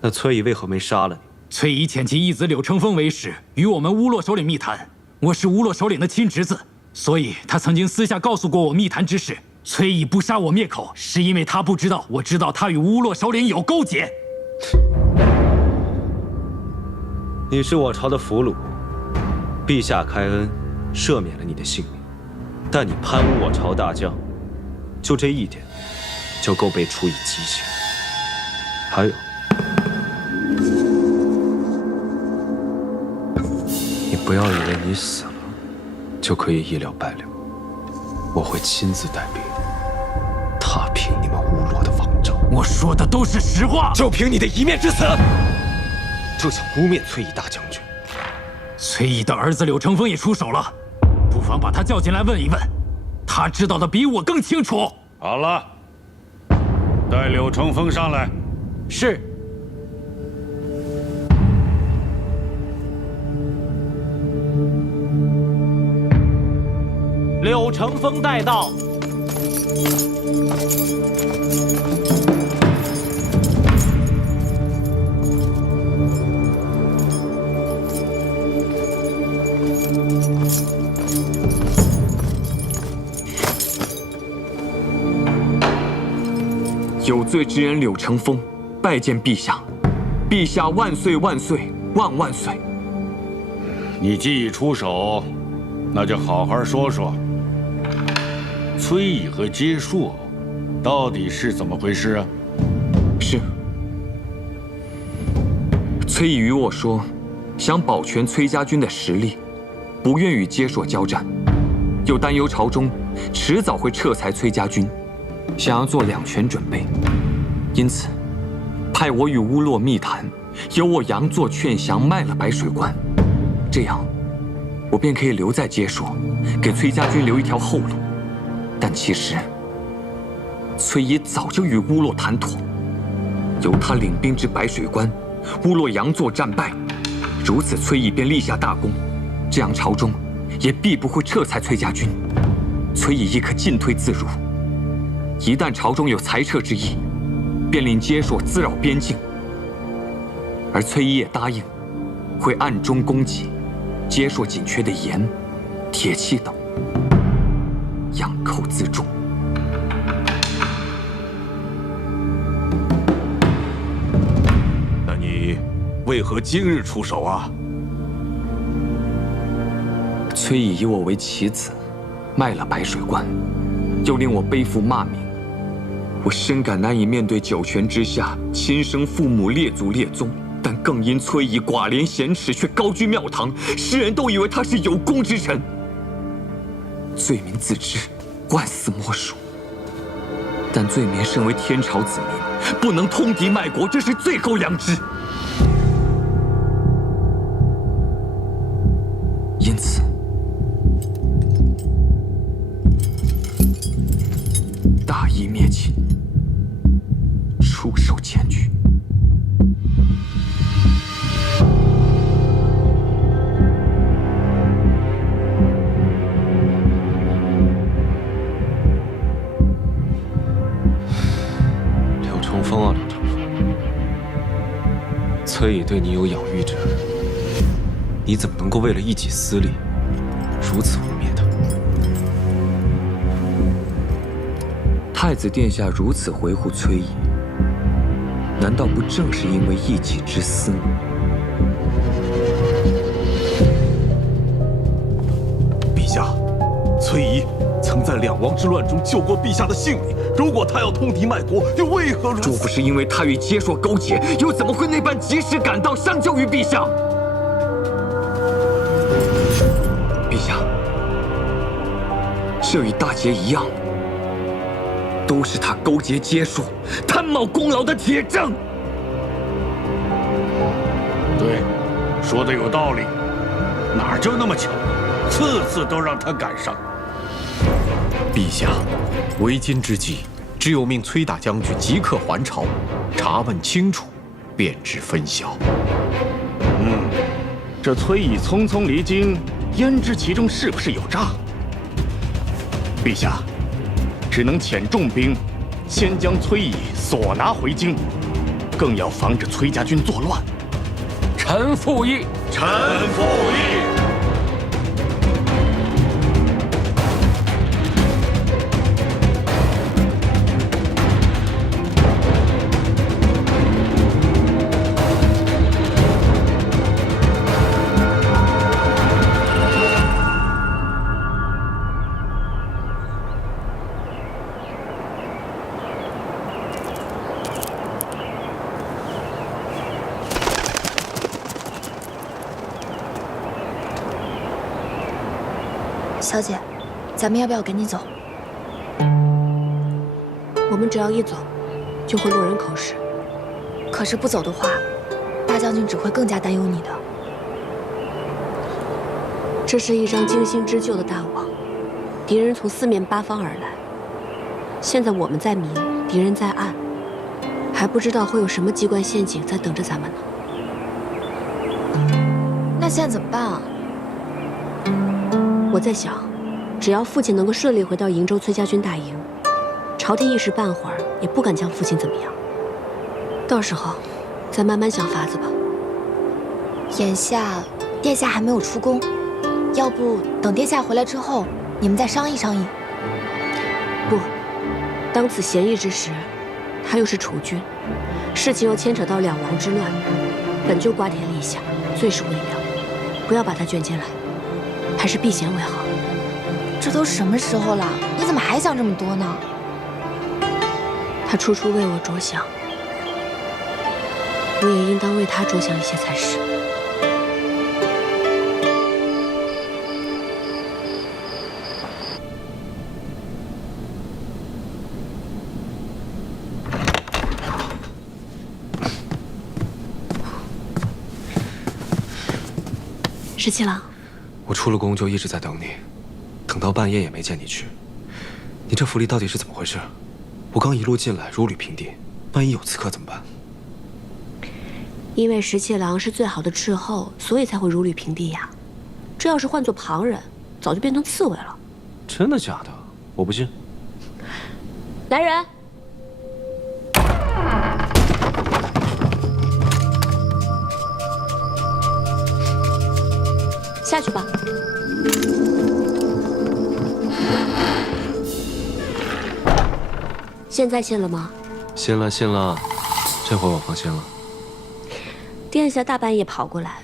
那崔乙为何没杀了你？崔乙遣其义子柳承风为使，与我们乌洛首领密谈。我是乌洛首领的亲侄子，所以他曾经私下告诉过我密谈之事。崔乙不杀我灭口，是因为他不知道我知道他与乌洛首领有勾结。你是我朝的俘虏，陛下开恩，赦免了你的性命，但你贪污我朝大将，就这一点，就够被处以极刑。还有，你不要以为你死了就可以一了百了，我会亲自带兵踏平你们乌洛的王朝。我说的都是实话，就凭你的一面之词，就想污蔑崔乙大将军。崔乙的儿子柳承风也出手了，不妨把他叫进来问一问，他知道的比我更清楚。好了，带柳承风上来。是。柳承风带到。有罪之人柳承风拜见陛下。陛下万岁万岁万万岁！你既已出手，那就好好说说，崔乙和接硕到底是怎么回事啊？是。崔乙与我说，想保全崔家军的实力，不愿与接硕交战，又担忧朝中迟早会撤裁崔家军，想要做两全准备，因此派我与乌洛密谈，由我杨作劝降，卖了白水关，这样我便可以留在接硕，给崔家军留一条后路。但其实崔乙早就与乌洛谈妥，由他领兵至白水关，乌洛杨作战败，如此崔乙便立下大功，这样朝中也必不会撤裁崔家军，崔乙亦可进退自如。一旦朝中有裁撤之意，便令接硕滋扰边境，而崔乙也答应会暗中供给接硕紧缺的盐、铁器等，养寇自重。那你为何今日出手啊？崔乙以我为棋子，卖了白水关，又令我背负骂名。我深感难以面对九泉之下亲生父母列祖列宗，但更因崔乙寡廉鲜耻，却高居庙堂，世人都以为他是有功之臣。罪民自知，万死莫属。但罪民身为天朝子民，不能通敌卖国，这是最后良知。因此，大义灭亲，出手检举。柳成风啊，柳成风，崔乙对你有养育之恩，你怎么能够为了一己私利，如此污蔑他？太子殿下如此维护崔乙，难道不正是因为一己之私吗？陛下，崔乙曾在两王之乱中救过陛下的性命。如果他要通敌卖国，又为何如此？若不是因为他与接硕勾结，又怎么会那般及时赶到相救于陛下？陛下，这与大捷一样，都是他勾结接硕、贪冒功劳的铁证。对，说的有道理，哪就那么巧，次次都让他赶上。陛下，为今之计，只有命崔大将军即刻还朝，查问清楚，便知分晓。这崔乙匆匆离京，焉知其中是不是有诈？陛下，只能遣重兵，先将崔乙索拿回京，更要防止崔家军作乱。臣附议。臣附议。小姐，咱们要不要赶紧走？我们只要一走，就会落人口实。可是不走的话，大将军只会更加担忧你的。这是一张精心织就的大网，敌人从四面八方而来。现在我们在明，敌人在暗，还不知道会有什么机关陷阱在等着咱们呢。那现在怎么办啊？我在想，只要父亲能够顺利回到瀛州崔家军大营，朝廷一时半会儿也不敢将父亲怎么样。到时候再慢慢想法子吧。眼下殿下还没有出宫，要不等殿下回来之后，你们再商议商议。不，当此贤议之时，他又是储君，事情又牵扯到两王之乱，本就瓜田李下，最是微妙。不要把他卷进来，还是避嫌为好。这都什么时候了，你怎么还想这么多呢？他处处为我着想，我也应当为他着想一些才是。十七郎，我出了宫就一直在等你，等到半夜也没见你去。你这府里到底是怎么回事？我刚一路进来，如履平地，万一有刺客怎么办？因为十七郎是最好的斥候，所以才会如履平地呀。这要是换做旁人，早就变成刺猬了。真的假的？我不信。来人！下去吧。现在信了吗？信了，信了，这回我放心了。殿下大半夜跑过来，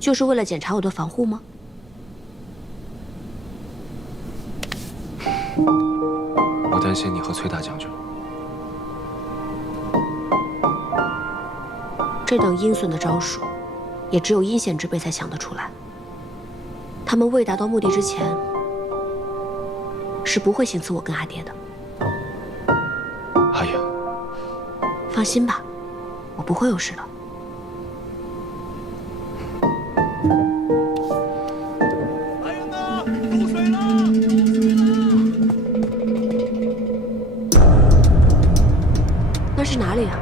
就是为了检查我的防护吗？我担心你和崔大将军。这等阴损的招数，也只有阴险之辈才想得出来。他们未达到目的之前，是不会行刺我跟阿爹的。阿影，放心吧，我不会有事的。那是哪里啊？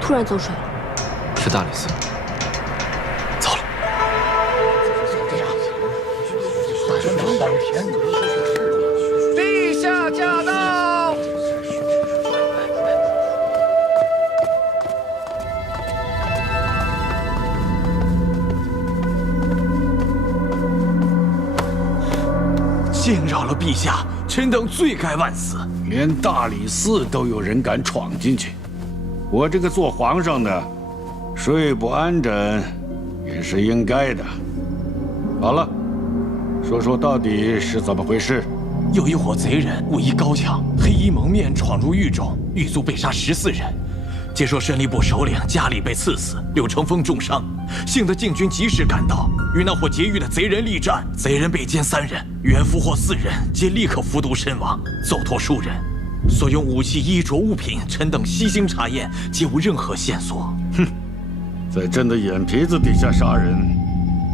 突然走水了。是大理寺。走了。陛下驾到！惊扰了陛下，臣等罪该万死。连大理寺都有人敢闯进去，我这个做皇上的，睡不安枕也是应该的。好了，说说到底是怎么回事？有一伙贼人武艺高强，黑衣蒙面闯入狱中，狱卒被杀14人。接说审理部首领家里被刺死，柳成风重伤，幸得禁军及时赶到，与那伙劫狱的贼人力战，贼人被歼3人，原俘获4人，皆立刻服毒身亡，走脱数人。所用武器、衣着物品，臣等悉心查验，皆无任何线索。哼，在朕的眼皮子底下杀人，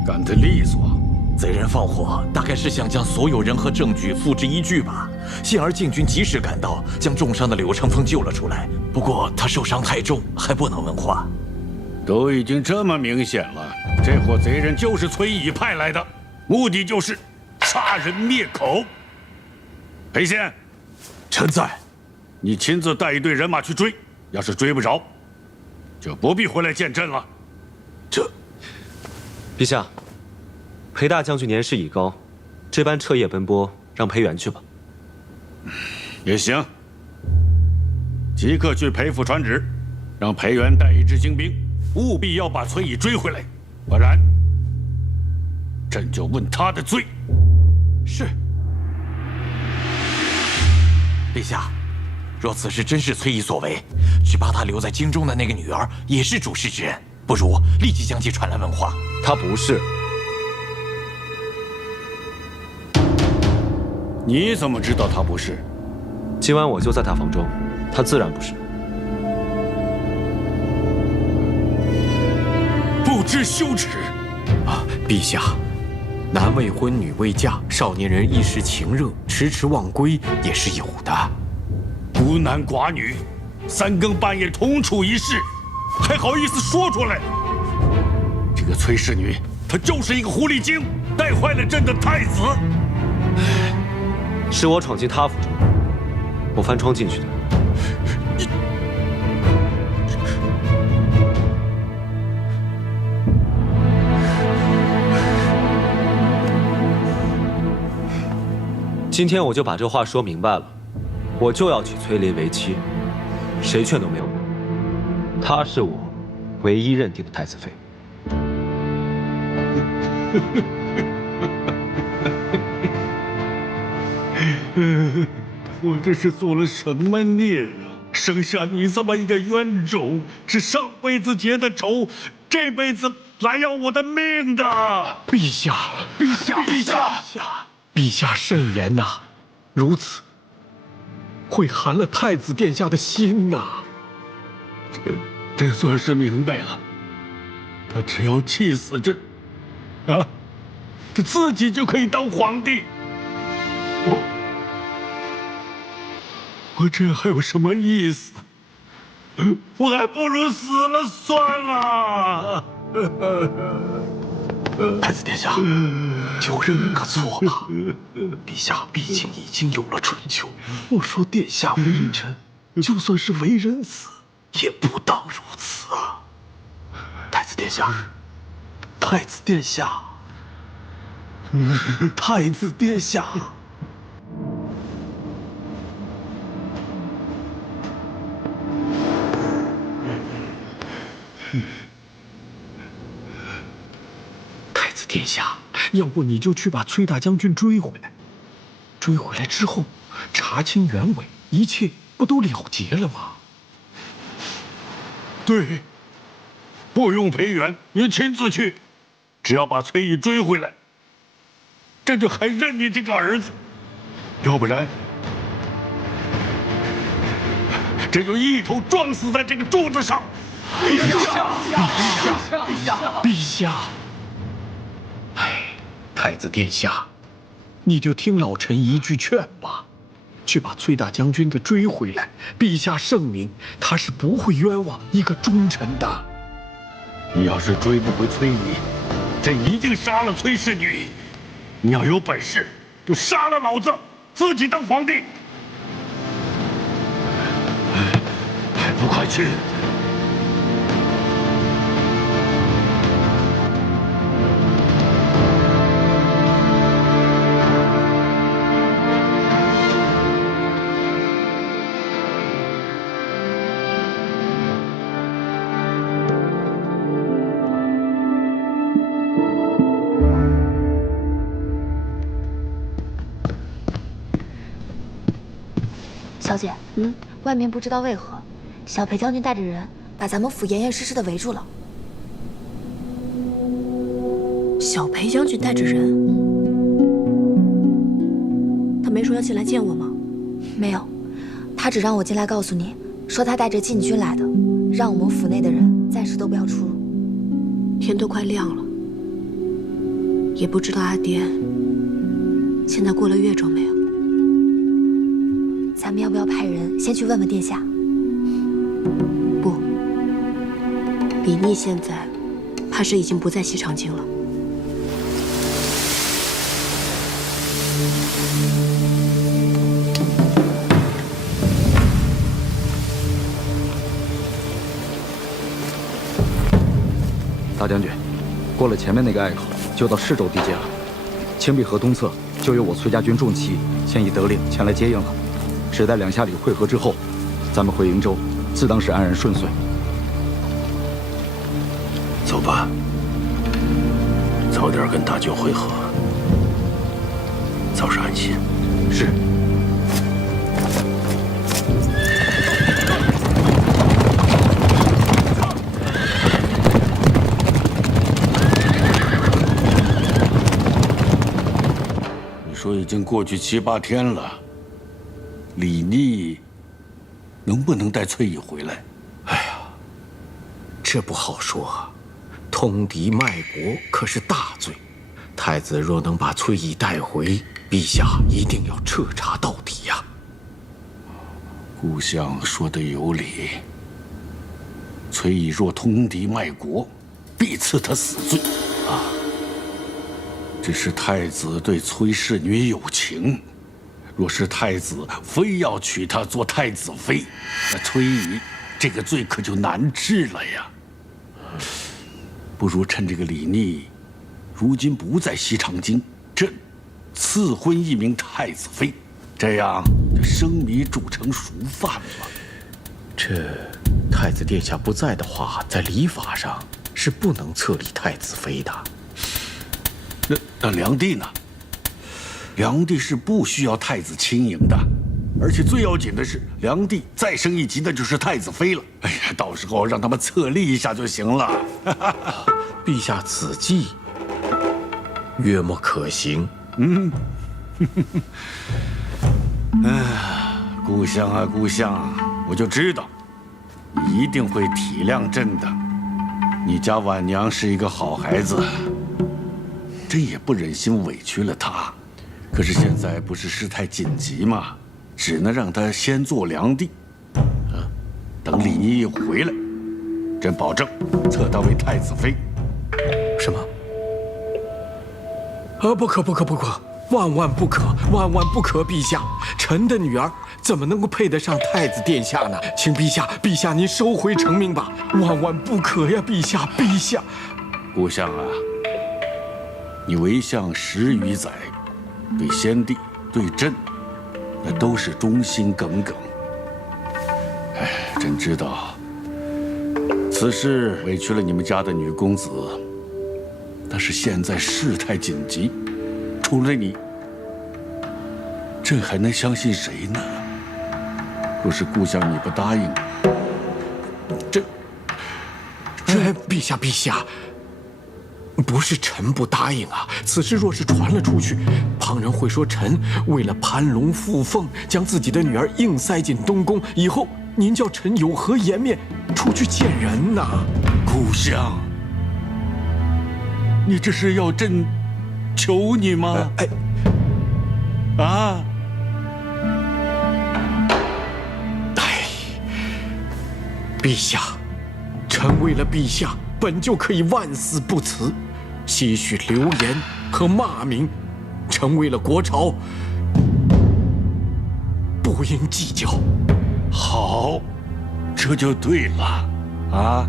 干得利索。贼人放火，大概是想将所有人和证据付之一炬吧。幸而禁军及时赶到，将重伤的柳成风救了出来。不过他受伤太重，还不能问话。都已经这么明显了，这伙贼人就是崔乙派来的，目的就是杀人灭口。裴宪，臣在。你亲自带一队人马去追，要是追不着，就不必回来见朕了。陛下，裴大将军年事已高，这般彻夜奔波，让裴元去吧。也行，即刻去裴府传旨，让裴元带一支精兵，务必要把崔乙追回来，不然朕就问他的罪。是。陛下，若此事真是崔乙所为，只怕他留在京中的那个女儿也是主事之人，不如立即将其传来问话。他不是。你怎么知道他不是？今晚我就在大房中，他自然不是。不知羞耻！啊，陛下，男未婚，女未嫁，少年人一时情热，迟迟忘归也是有的。孤男寡女，3更半夜同处一室，还好意思说出来？这个崔氏女，她就是一个狐狸精，带坏了朕的太子。是我闯进他府中，我翻窗进去的。今天我就把这话说明白了，我就要娶崔琳为妻，谁劝都没有用。她是我唯一认定的太子妃。我这是做了什么孽啊？生下你这么一个冤种，是上辈子结的仇，这辈子来要我的命的！陛下，陛下，陛下，陛下慎言呐！如此会寒了太子殿下的心呐！这算是明白了。他只要气死这自己就可以当皇帝。我这还有什么意思？我还不如死了算了。太子殿下，就认个错吧。陛下毕竟已经有了春秋。我说殿下为臣，就算是为人死，也不当如此啊。太子殿下，太子殿下，太子殿下。太子殿下，要不你就去把崔大将军追回来。追回来之后，查清原委，一切不都了结了吗？对，不用裴元，你亲自去，只要把崔毅追回来，朕就还认你这个儿子。要不然，朕就一头撞死在这个柱子上。陛下，陛下，哎，太子殿下，你就听老臣一句劝吧，去把崔大将军给追回来。陛下圣明，他是不会冤枉一个忠臣的。你要是追不回崔毅，朕一定杀了崔氏女。你要有本事，就杀了老子，自己当皇帝。还不快去！小姐，外面不知道为何，小裴将军带着人把咱们府严严实实的围住了。小裴将军带着人，他没说要进来见我吗？没有，他只让我进来告诉你，说他带着禁军来的，让我们府内的人暂时都不要出入。天都快亮了，也不知道阿爹现在过了越州没有。咱们要不要派人先去问问殿下？不，李逆现在怕是已经不在西长京了。大将军，过了前面那个隘口，就到市州地界了。青碧河东侧就有我崔家军重骑，现已得令前来接应了。只待两下里会合之后，咱们回瀛州，自当是安然顺遂。走吧，早点跟大舅会合，早是安心。是。你说已经过去7、8天了。李逆能不能带崔毅回来？哎呀，这不好说啊。通敌卖国可是大罪，太子若能把崔毅带回，陛下一定要彻查到底呀。顾相说的有理。崔毅若通敌卖国，必赐他死罪啊！只是太子对崔氏女有情。若是太子非要娶她做太子妃，那崔毅这个罪可就难治了呀。不如趁这个李逆如今不在西长京，朕赐婚一名太子妃，这样就生米煮成熟饭了。这太子殿下不在的话，在礼法上是不能册立太子妃的。那梁帝呢？梁帝是不需要太子亲迎的，而且最要紧的是，梁帝再升一级的就是太子妃了。哎呀，到时候让他们册立一下就行了。陛下此计约莫可行。故乡啊故乡，我就知道你一定会体谅朕的。你家婉娘是一个好孩子，朕也不忍心委屈了她。可是现在不是事态紧急吗？只能让她先做梁帝。等李妮一回来，朕保证册她为太子妃。什么？不可！万万不可！万万不可！陛下，臣的女儿怎么能够配得上太子殿下呢？请陛下您收回成命吧！万万不可呀，陛下！故乡啊，你为相10余载，对先帝、对朕，那都是忠心耿耿。朕知道此事委屈了你们家的女公子，但是现在事态紧急，除了你，朕还能相信谁呢？若是故乡你不答应，陛下，不是臣不答应啊！此事若是传了出去，旁人会说臣为了攀龙附凤，将自己的女儿硬塞进东宫，以后您叫臣有何颜面出去见人呐？故乡，你这是要朕求你吗？陛下，臣为了陛下，本就可以万死不辞，些许流言和骂名，臣为了国朝，不应计较。好，这就对了，啊！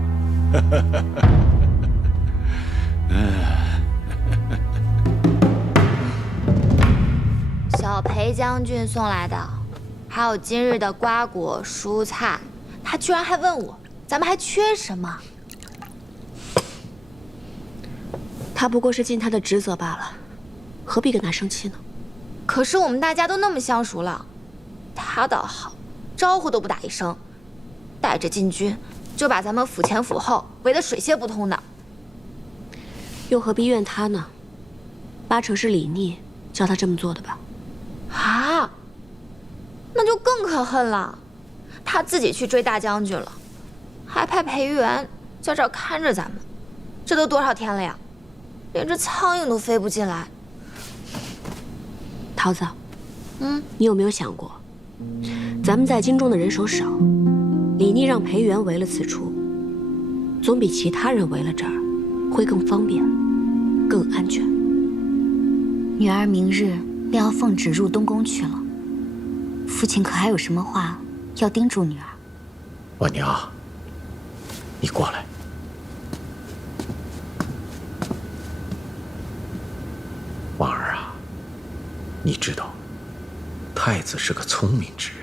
小裴将军送来的，还有今日的瓜果蔬菜。他居然还问我，咱们还缺什么？他不过是尽他的职责罢了，何必跟他生气呢？可是我们大家都那么相熟了，他倒好，招呼都不打一声，带着禁军就把咱们府前府后围得水泄不通的。又何必怨他呢？八成是李逆叫他这么做的吧？啊，那就更可恨了。他自己去追大将军了，还派裴元在这儿看着咱们，这都多少天了呀？连只苍蝇都飞不进来。桃子，你有没有想过，咱们在京中的人手少，李逆让裴元围了此处，总比其他人围了这儿会更方便、更安全。女儿明日便要奉旨入东宫去了，父亲可还有什么话要叮嘱女儿？婉娘，你过来。婉儿啊，你知道，太子是个聪明之人。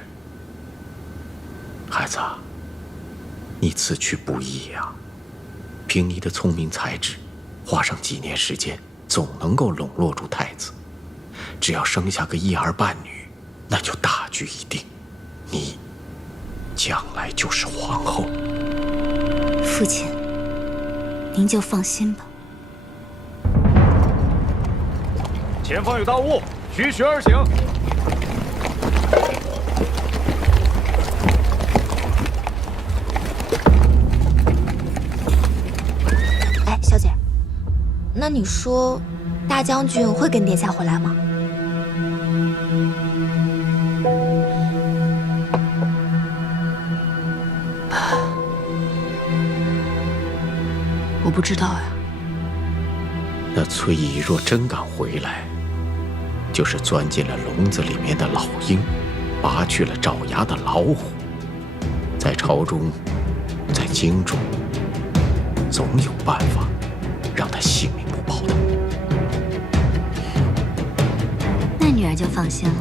孩子啊，你此去不易呀。凭你的聪明才智，花上几年时间，总能够笼络住太子。只要生下个一儿半女，那就大局已定。你将来就是皇后。父亲，您就放心吧。前方有大雾，徐徐而行。哎，小姐，那你说，大将军会跟殿下回来吗？我不知道呀。那崔姨若真敢回来，就是钻进了笼子里面的老鹰，拔去了爪牙的老虎，在朝中，在京中，总有办法让他性命不保的。那女儿就放心了。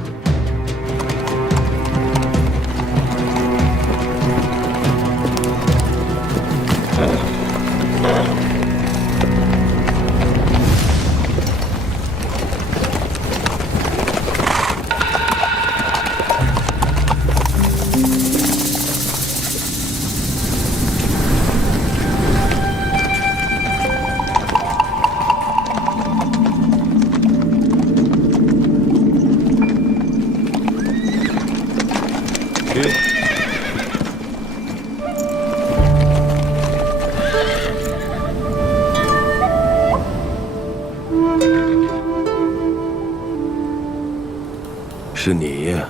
是你呀，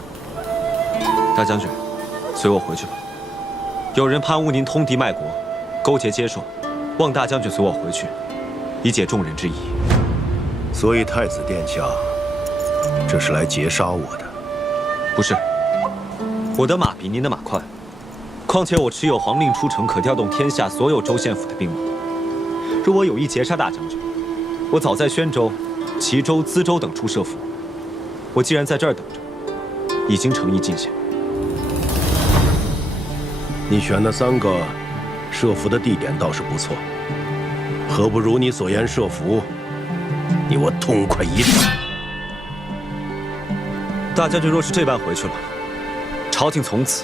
大将军，随我回去吧。有人攀污您通敌卖国，勾结接受，望大将军随我回去，以解众人之疑。所以太子殿下，这是来劫杀我的？不是，我的马比您的马快，况且我持有皇令出城，可调动天下所有州县府的兵马。若我有意劫杀大将军，我早在宣州、齐州、淄州等处设伏。我既然在这儿等着，已经诚意尽显。你选的3个设伏的地点倒是不错，何不如你所言设伏，你我痛快一战？大将军若是这般回去了，朝廷从此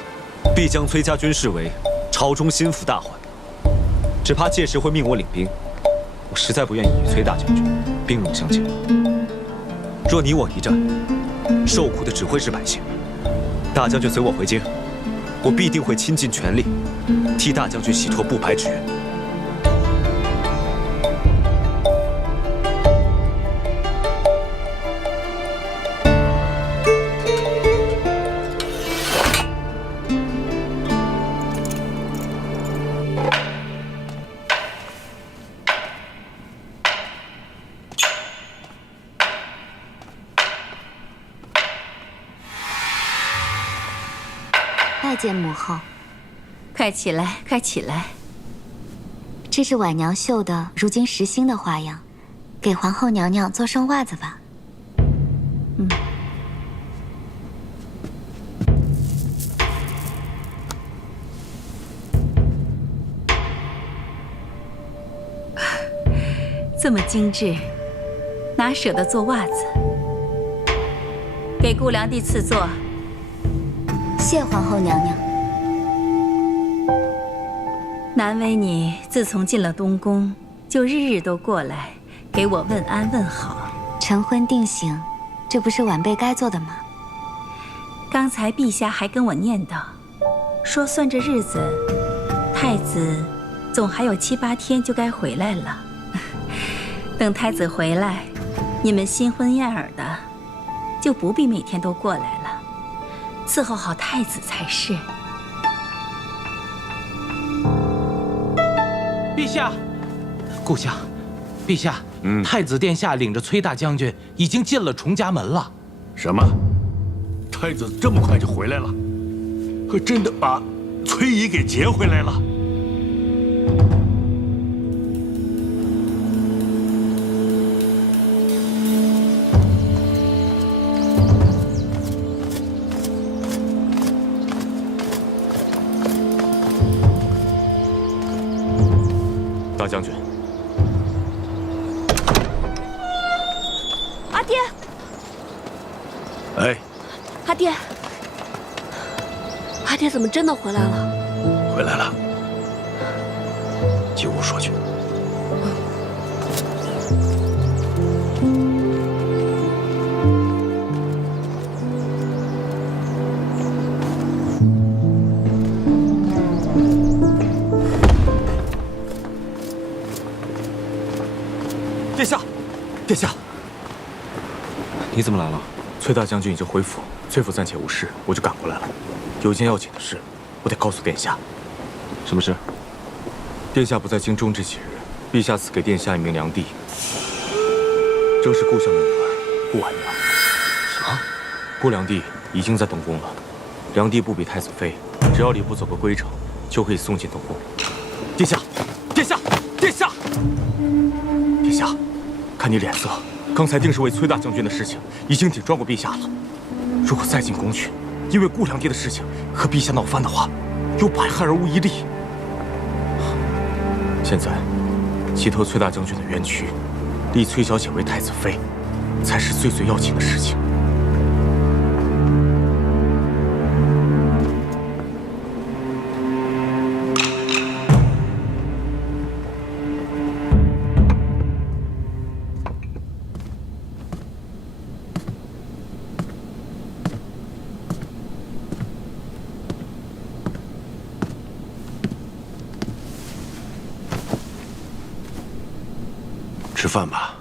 必将崔家军视为朝中心腹大患，只怕届时会命我领兵。我实在不愿意与崔大将军兵戎相见。若你我一战，受苦的只会是百姓。大将军随我回京，我必定会倾尽全力，替大将军洗脱不白之冤。拜见母后。快起来，快起来！这是婉娘绣的如今时兴的花样，给皇后娘娘做双袜子吧。这么精致，哪舍得做袜子？给顾良娣赐座。谢皇后娘娘。难为你自从进了东宫，就日日都过来给我问安问好。成婚定省，这不是晚辈该做的吗？刚才陛下还跟我念叨，说算这日子，太子总还有7、8天就该回来了。等太子回来，你们新婚燕尔的，就不必每天都过来了，伺候好太子才是。陛下，顾相，陛下，太子殿下领着崔大将军已经进了崇家门了。什么？太子这么快就回来了？可真的把崔姨给劫回来了？大将军，阿爹，哎，阿爹，阿爹怎么真的回来了？回来了，进屋说去。殿下，殿下，你怎么来了？崔大将军已经回府，崔府暂且无事，我就赶过来了。有一件要紧的事，我得告诉殿下。什么事？殿下不在京中这几日，陛下赐给殿下一名良娣，正是顾相的女儿顾婉娘。什么？顾良娣已经在东宫了。良娣不比太子妃，只要礼部走个规程，就可以送进东宫。殿下，殿下，殿下，殿下！看你脸色，刚才定是为崔大将军的事情已经顶撞过陛下了。如果再进宫去，因为顾良娣的事情和陛下闹翻的话，有百害而无一利。现在，洗脱崔大将军的冤屈，立崔小姐为太子妃，才是最要紧的事情。吃饭吧。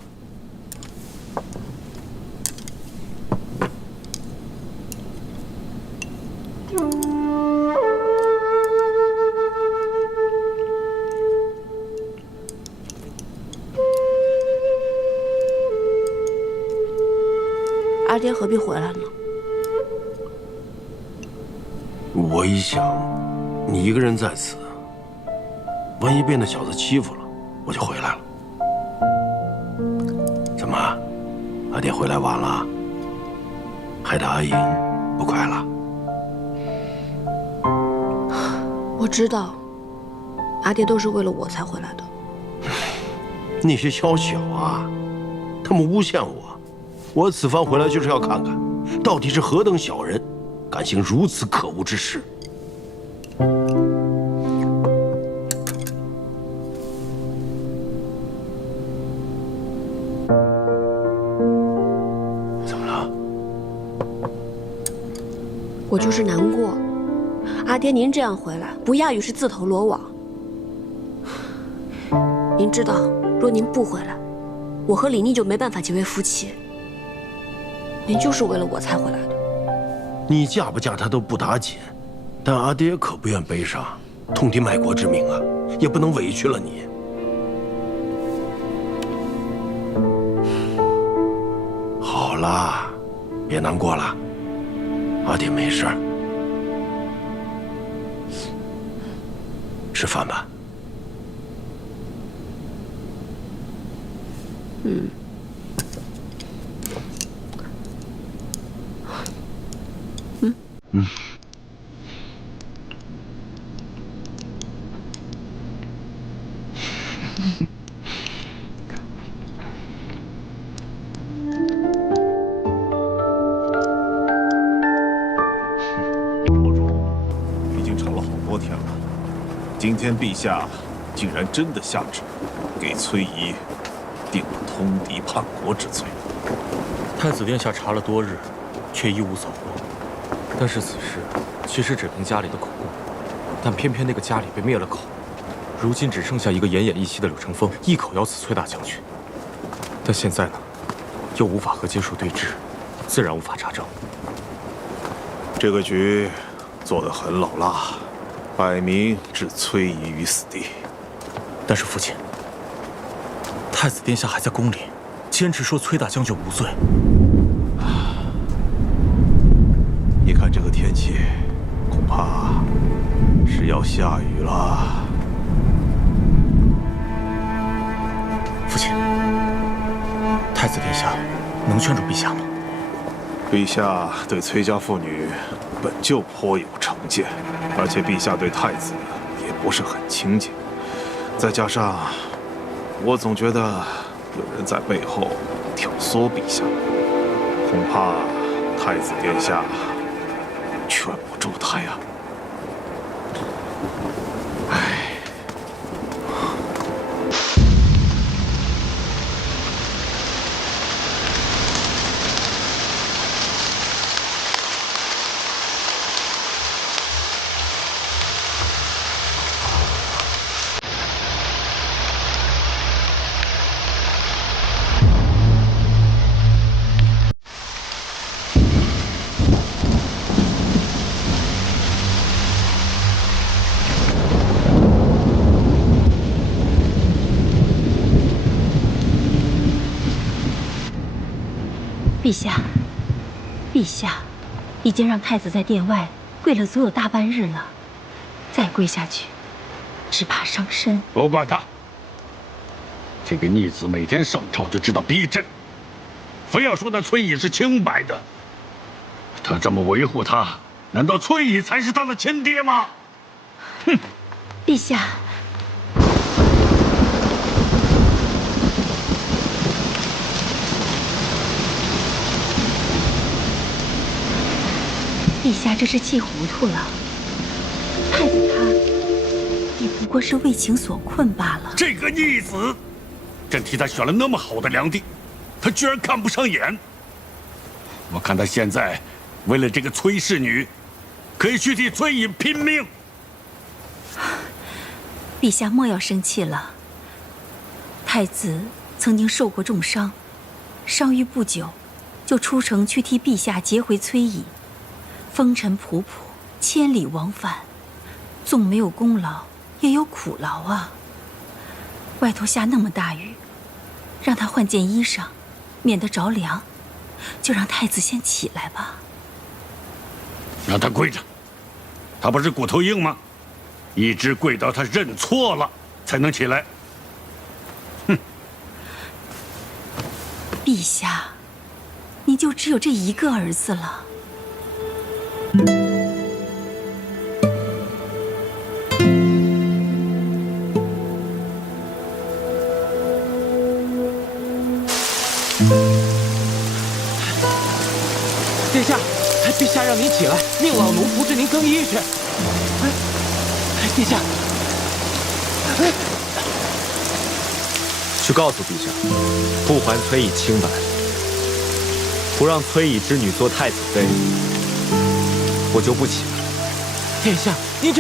爹何必回来呢？我一想，你一个人在此，万一被那小子欺负了，我就回来了。怎么，阿爹回来晚了，害得阿莹不快了？我知道，阿爹都是为了我才回来的。那些宵小啊，他们诬陷我，我此番回来就是要看看，到底是何等小人，敢行如此可恶之事。怎么了？我就是难过。阿爹，您这样回来，不亚于是自投罗网。您知道，若您不回来，我和李逆就没办法结为夫妻。您就是为了我才回来的。你嫁不嫁他都不打紧，但阿爹可不愿背上痛敌卖国之名啊，也不能委屈了你。好啦，别难过了，阿爹没事儿。吃饭吧。嗯。已经吵了好多天了，今天陛下竟然真的下旨，给崔仪定了通敌叛国之罪。太子殿下查了多日，却一无所获。但是此事其实只凭家里的口供，但偏偏那个家里被灭了口，如今只剩下一个奄奄一息的柳成风一口咬死崔大将军。但现在呢，又无法和街叔对峙，自然无法查证。这个局做得很老辣，摆明置崔仪于死地。但是父亲，太子殿下还在宫里，坚持说崔大将军无罪。一看这个天气，恐怕是要下雨了。父亲，太子殿下能劝住陛下吗？陛下对崔家妇女本就颇有成见，而且陛下对太子也不是很亲近，再加上我总觉得有人在背后挑唆陛下，恐怕太子殿下劝不住他呀。陛下，陛下，已经让太子在殿外跪了足有大半日了，再跪下去，只怕伤身。不管他，这个逆子每天上朝就知道逼朕，非要说那崔乙是清白的。他这么维护他，难道崔乙才是他的亲爹吗？哼！陛下。陛下这是气糊涂了，太子他也不过是为情所困罢了。这个逆子，朕替他选了那么好的良地，他居然看不上眼。我看他现在为了这个崔氏女，可以去替崔乙拼命。陛下莫要生气了。太子曾经受过重伤，伤愈不久，就出城去替陛下劫回崔乙。风尘仆仆，千里往返，纵没有功劳，也有苦劳啊。外头下那么大雨，让他换件衣裳，免得着凉。就让太子先起来吧。让他跪着，他不是骨头硬吗？一直跪到他认错了才能起来。哼！陛下，你就只有这一个儿子了。殿下，陛下让您起来，命老奴扶着您更衣去。殿下，去告诉陛下，不还崔乙清白，不让崔乙之女做太子妃，我就不起来。殿下，您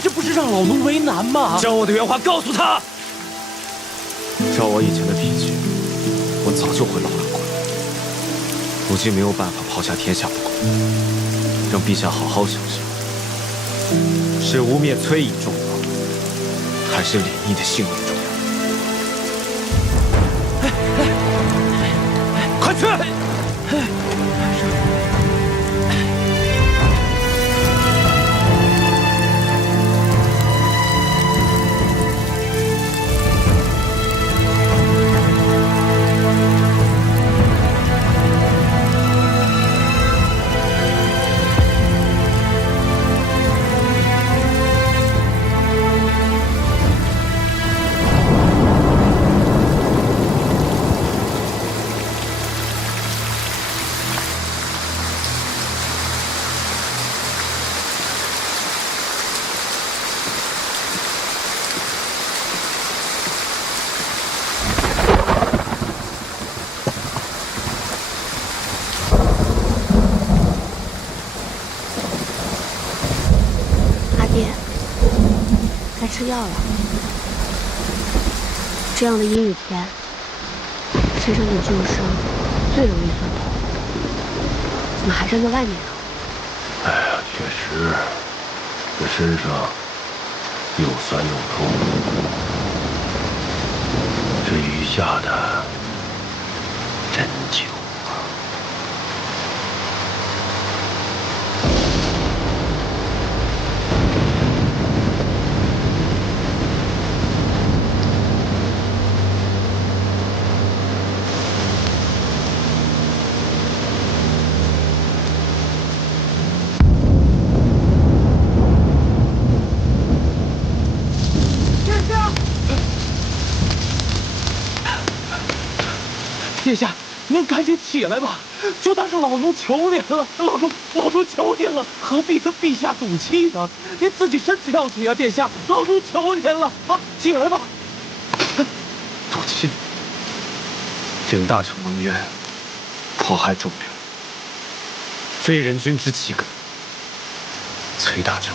这不是让老奴为难吗？将我的原话告诉他。照我以前的脾气，我早就会老了滚。如今没有办法抛下天下不管，让陛下好好想想，是污蔑崔乙重要，还是李毅的性命重要？快去！吃药了。这样的阴雨天，身上的旧伤最容易酸痛，怎么还站在外面呢？哎呀，确实，这身上又酸又痛，这雨下的真久。殿下，您赶紧起来吧！就当是老奴求您了，老奴求您了，何必跟陛下赌气呢？您自己身子要紧啊，殿下，老奴求您了啊！起来吧！赌气！顶大成蒙冤，迫害众人，非人君之岂可？崔大将军，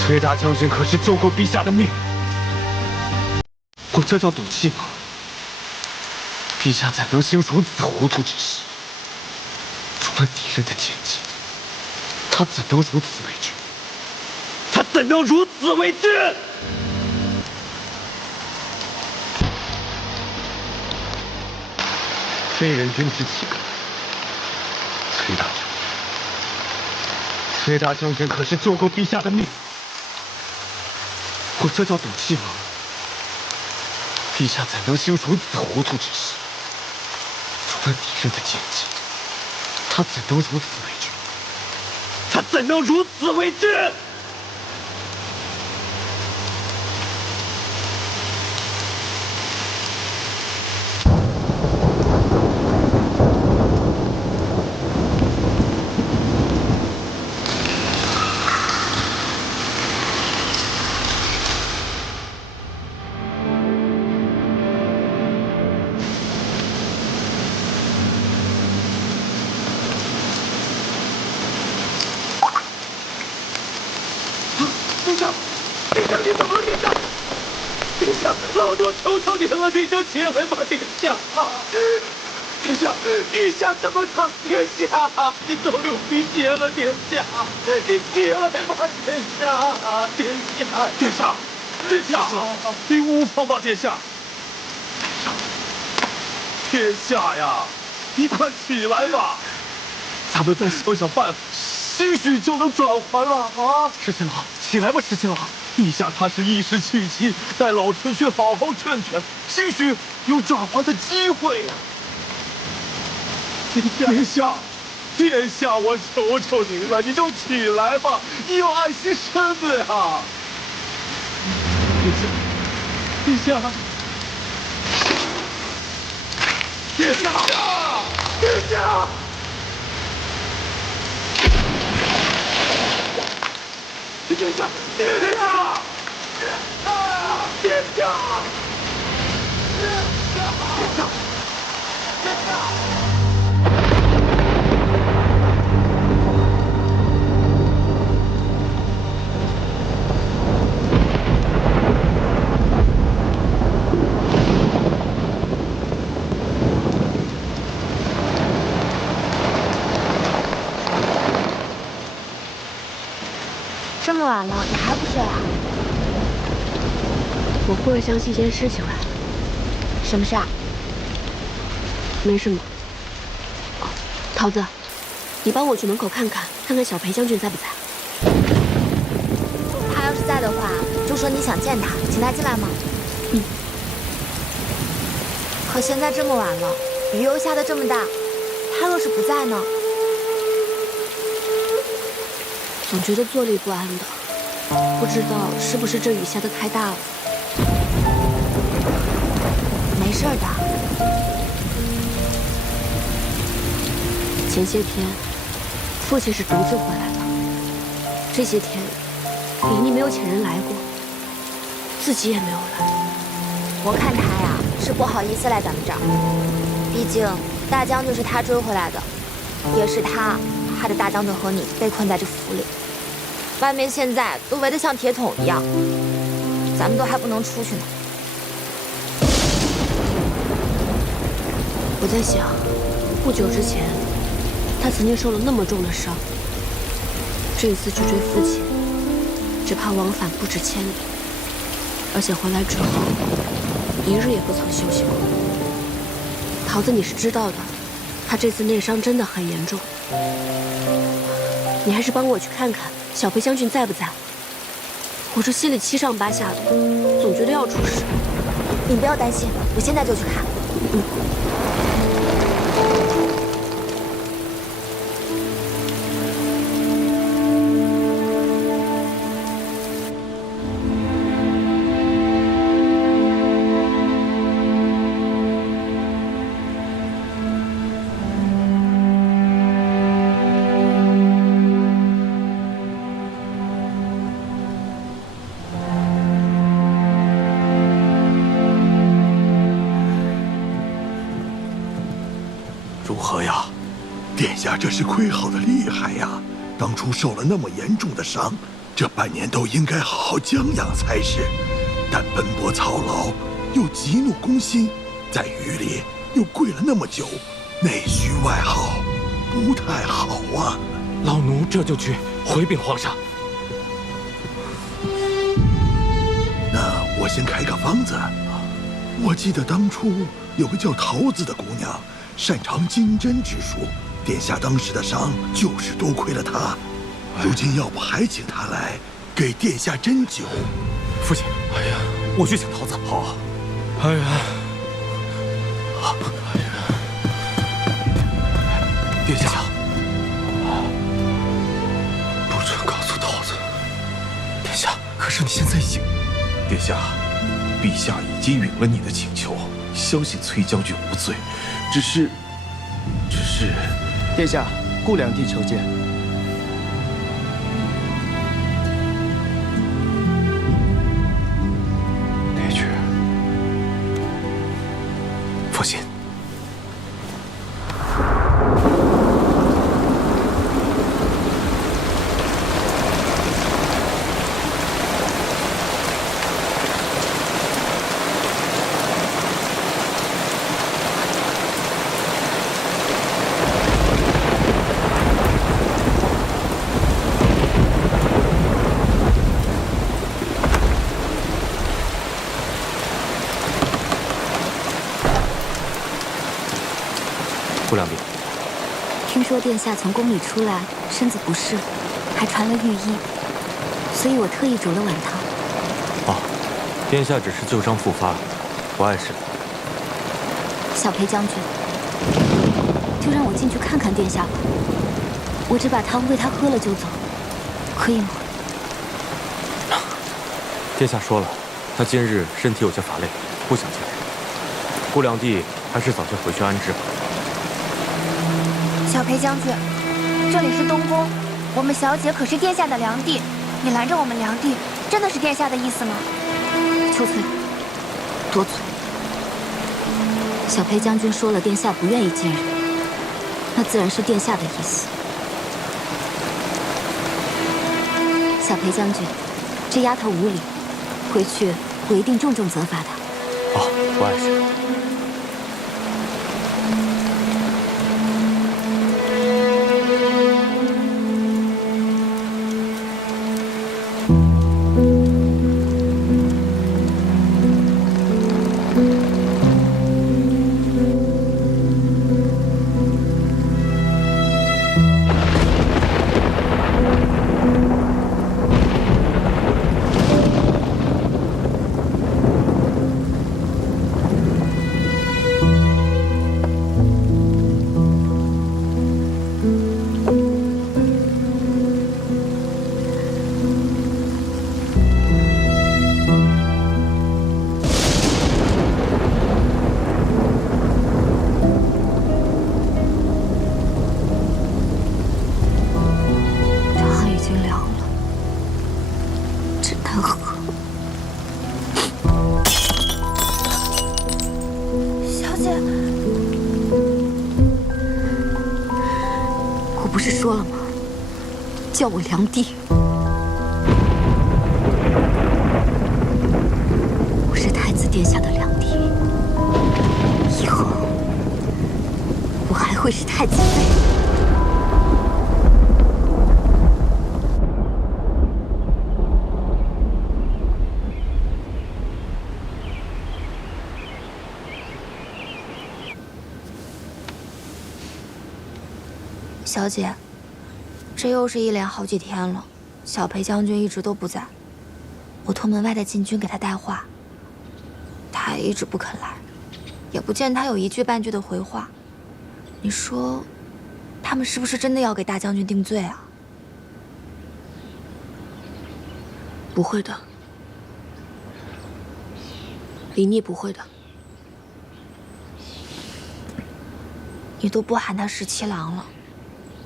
崔大将军可是救过陛下的命，我这叫赌气吗？陛下怎能行如此糊涂之事？除了敌人的奸计，他怎能如此为之？他怎能如此为之？非人君之岂可？崔大将军可是救过陛下的命，我这叫赌气吗？陛下怎能行如此糊涂之事？除了敌人的奸计，他怎能如此为之？他怎能如此为之？老奴求求您了，您就起来吧，殿下！殿下怎么看？殿下，您都流鼻血了，殿下！您起来吧，殿下！殿下！您无妨吧，殿下！殿下呀！你快起来吧！咱们再想想办法，兴许就能转还了啊！赤青郎，起来吧，赤青郎！陛下他是一时气急，待老臣去好好劝劝，兴许有转还的机会呀。殿下，殿下，我求求您了，你就起来吧，你要爱惜身子呀！殿下，殿下，殿下，殿下！殿下，殿下，殿下，殿下，殿下！这么晚了，你还不睡啊？我忽然想起一件事情来。什么事啊？没什么。哦，桃子，你帮我去门口看看小裴将军在不在。他要是在的话，就说你想见他，请他进来吗？嗯。可现在这么晚了，雨又下得这么大，他若是不在呢？总觉得坐立不安的，不知道是不是这雨下得太大了。没事的。前些天，父亲是独自回来的。这些天，李妮没有请人来过，自己也没有来。我看他呀，是不好意思来咱们这儿。毕竟大将军是他追回来的，也是他害得大将军和你被困在这府里。外面现在都围得像铁桶一样，咱们都还不能出去呢。我在想，不久之前，他曾经受了那么重的伤，这一次去追父亲，只怕往返不止千里，而且回来之后，一日也不曾休息过。桃子，你是知道的，他这次内伤真的很严重，你还是帮我去看看小裴将军在不在？我这心里七上八下的，总觉得要出事。你不要担心，我现在就去看。嗯。如何呀？殿下这是亏耗的厉害呀！当初受了那么严重的伤，这半年都应该好好将养才是。但奔波操劳，又急怒攻心，在雨里又跪了那么久，内虚外耗，不太好啊！老奴这就去回禀皇上。那我先开个方子。我记得当初有个叫桃子的姑娘，擅长金针之术，殿下当时的伤就是多亏了她。如今要不还请她来给殿下针灸？父亲，哎呀，我去请桃子。好。哎呀，哎呀，殿下，不准告诉桃子。殿下，可是你现在已经……殿下，陛下已经允了你的请求，相信崔将军无罪。只是，殿下，顾两地求见。列爵，父亲。良殿，听说殿下从宫里出来，身子不适，还传了御医，所以我特意煮了碗汤。哦，殿下只是旧伤复发，不碍事。小裴将军，就让我进去看看殿下吧。我只把汤喂他喝了就走，可以吗？殿下说了，他今日身体有些乏累，不想见人。顾良娣还是早些回去安置吧。小裴将军，这里是东宫，我们小姐可是殿下的良娣，你拦着我们良娣，真的是殿下的意思吗？秋翠，多嘴。小裴将军说了，殿下不愿意见人，那自然是殿下的意思。小裴将军，这丫头无礼，回去我一定重重责罚她。哦，不碍事。说了吗？叫我良娣。我是太子殿下的良娣，以后我还会是太子妃。小姐，这又是一连好几天了，小裴将军一直都不在。我托门外的禁军给他带话，他也一直不肯来，也不见他有一句半句的回话。你说，他们是不是真的要给大将军定罪啊？不会的，李逆不会的。你都不喊他17郎了。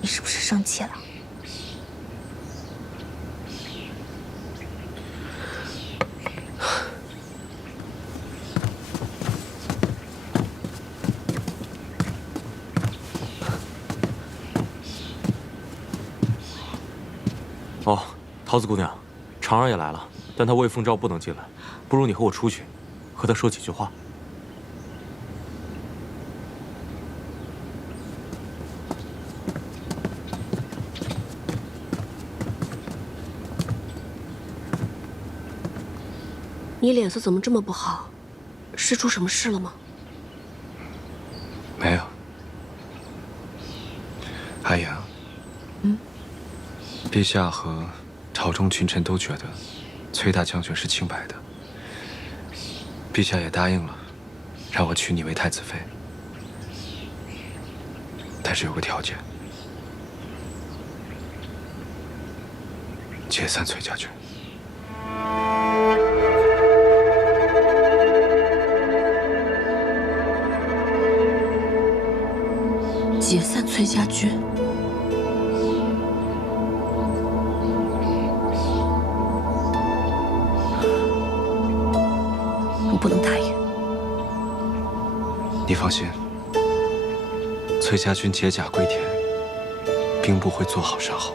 你是不是生气了？哦，桃子姑娘，常儿也来了，但她未奉诏不能进来，不如你和我出去，和她说几句话。你脸色怎么这么不好？是出什么事了吗？没有。阿阳，陛下和朝中群臣都觉得崔大将军是清白的，陛下也答应了，让我娶你为太子妃。但是有个条件，解散崔家军。解散崔家军，我不能答应。你放心，崔家军解甲归田，兵不会做好杀好。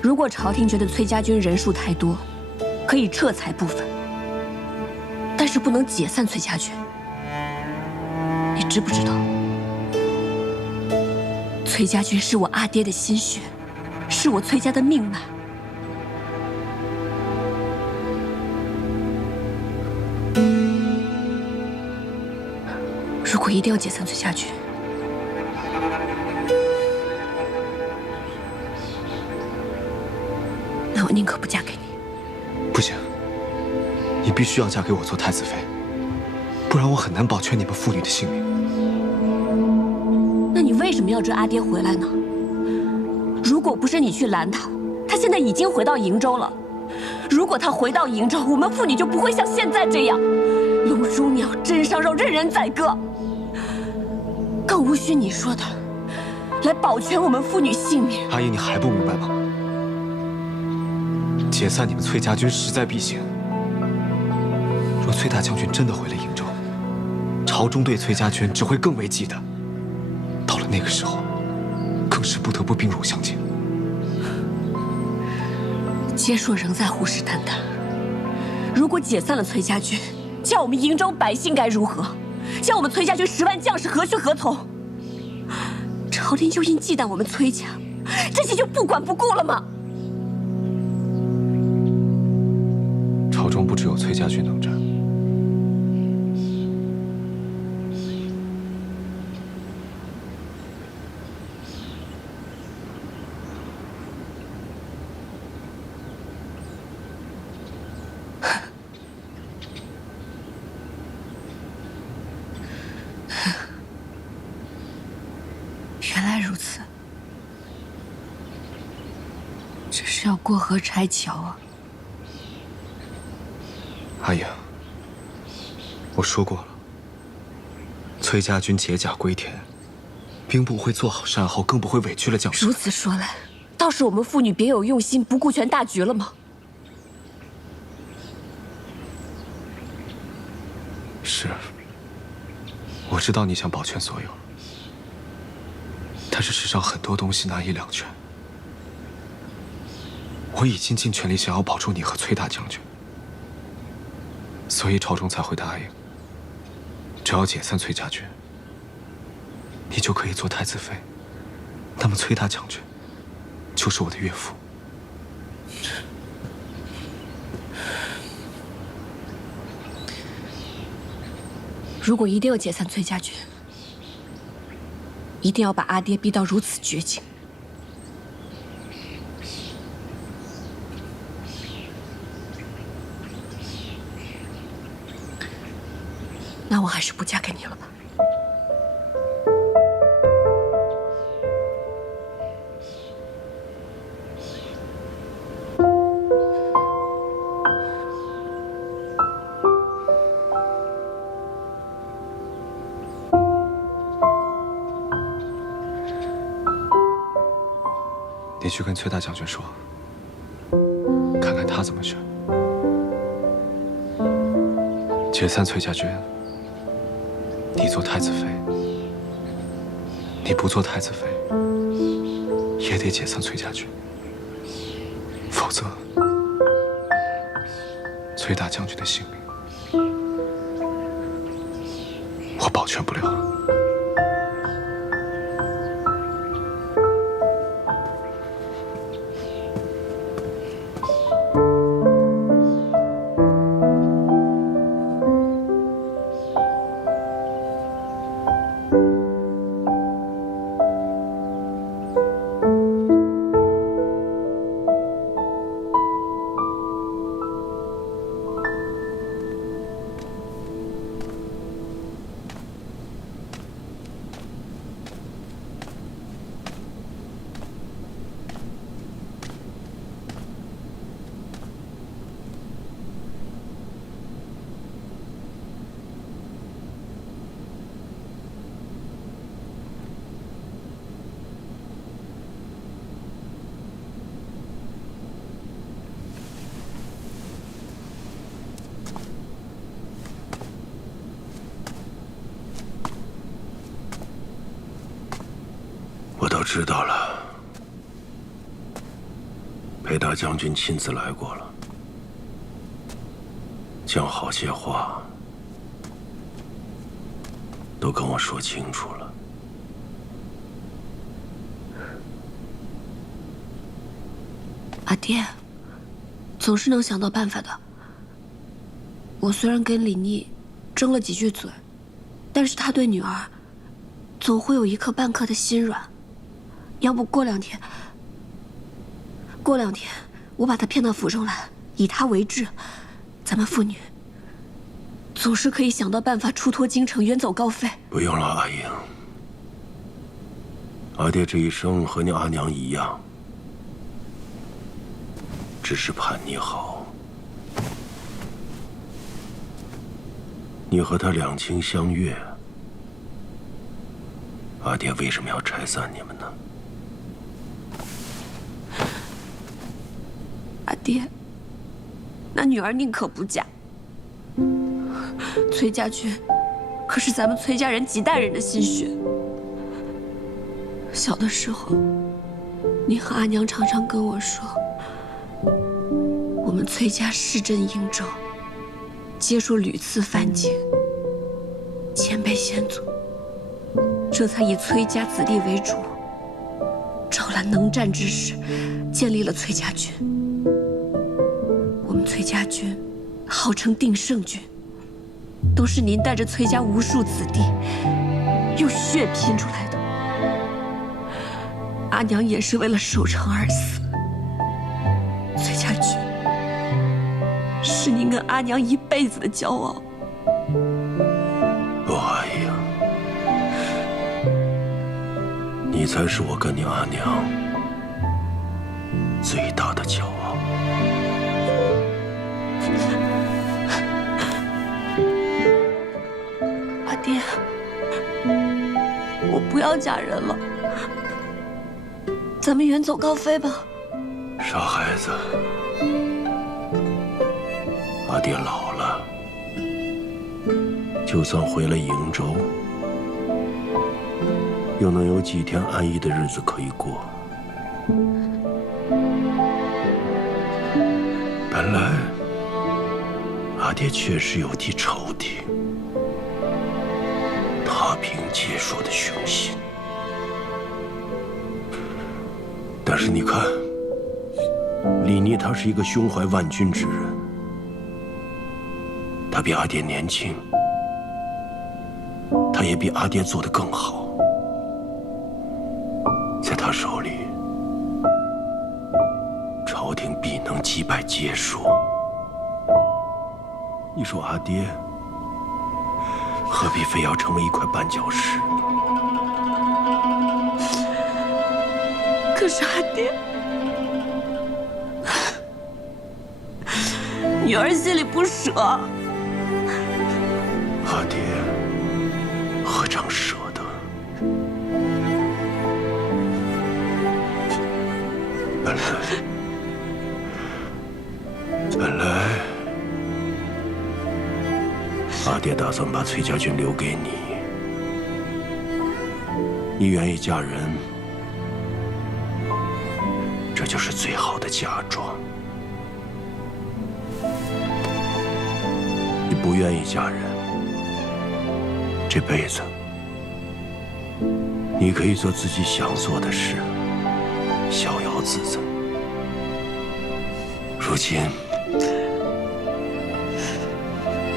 如果朝廷觉得崔家军人数太多，可以撤裁部分，但是不能解散崔家军。你知不知道，崔家军是我阿爹的心血，是我崔家的命脉。如果一定要解散崔家军，那我宁可不嫁给你。不行，你必须要嫁给我做太子妃，不然我很难保全你们父女的性命。那你为什么要追阿爹回来呢？如果不是你去拦他，他现在已经回到瀛州了。如果他回到瀛州，我们父女就不会像现在这样，龙如鸟，真上肉，任人宰割。更无需你说的，来保全我们父女性命。阿姨，你还不明白吗？解散你们崔家军势在必行。若崔大将军真的回了瀛州，朝中对崔家军只会更为忌惮。到了那个时候，更是不得不兵戎相见。结硕仍在虎视眈眈。如果解散了崔家军，叫我们瀛州百姓该如何？叫我们崔家军10万将士何去何从？朝廷就因忌惮我们崔家，这些就不管不顾了吗？朝中不只有崔家军能战。原来如此，这是要过河拆桥啊！阿英，我说过了，崔家军解甲归田，兵不会做好善后，更不会委屈了将士。如此说来，倒是我们父女别有用心，不顾全大局了吗？是，我知道你想保全所有，但是世上很多东西难以两全。我已经尽全力想要保住你和崔大将军，所以朝中才会答应，只要解散崔家军，你就可以做太子妃，那么崔大将军就是我的岳父。如果一定要解散崔家军，一定要把阿爹逼到如此绝境。那我还是不嫁给你了吧。你去跟崔大将军说，看看他怎么选。解散崔家军，你做太子妃；你不做太子妃，也得解散崔家军，否则崔大将军的性命我保全不了。我都知道了，裴大将军亲自来过了，将好些话都跟我说清楚了。阿爹，总是能想到办法的。我虽然跟李逆争了几句嘴，但是他对女儿，总会有一刻半刻的心软。要不过两天，我把他骗到府中来，以他为质，咱们父女总是可以想到办法出脱京城，远走高飞。不用了，阿英。阿爹这一生和你阿娘一样，只是盼你好。你和他两情相悦，阿爹为什么要拆散你们呢？阿爹，那女儿宁可不嫁。崔家军可是咱们崔家人几代人的心血。小的时候，你和阿娘常常跟我说，我们崔家势震英州，皆数屡次犯境，前辈先祖这才以崔家子弟为主，招揽能战之士，建立了崔家军。我们崔家军号称定胜军，都是您带着崔家无数子弟用血拼出来的。阿娘也是为了守城而死。崔家军是您跟阿娘一辈子的骄傲。不，阿英，你才是我跟你阿娘最大的骄傲。阿爹，我不要嫁人了，咱们远走高飞吧。傻孩子，阿爹老了，就算回了瀛州，又能有几天安逸的日子可以过？本来阿爹确实有替朝廷踏平劫数的雄心，但是你看，李逆他是一个胸怀万军之人，他比阿爹年轻，他也比阿爹做得更好，在他手里，朝廷必能击败劫数。你说阿爹何必非要成为一块绊脚石？可是阿爹，女儿心里不舍。阿爹何尝舍得？本来，阿爹打算把崔家军留给你，你愿意嫁人，这就是最好的嫁妆。你不愿意嫁人，这辈子你可以做自己想做的事，逍遥自在。如今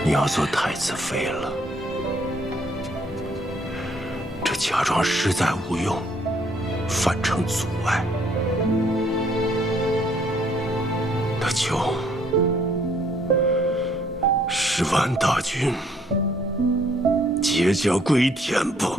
你要做太子妃了，这嫁妆实在无用，反成阻碍。那就10万大军解甲归田吧。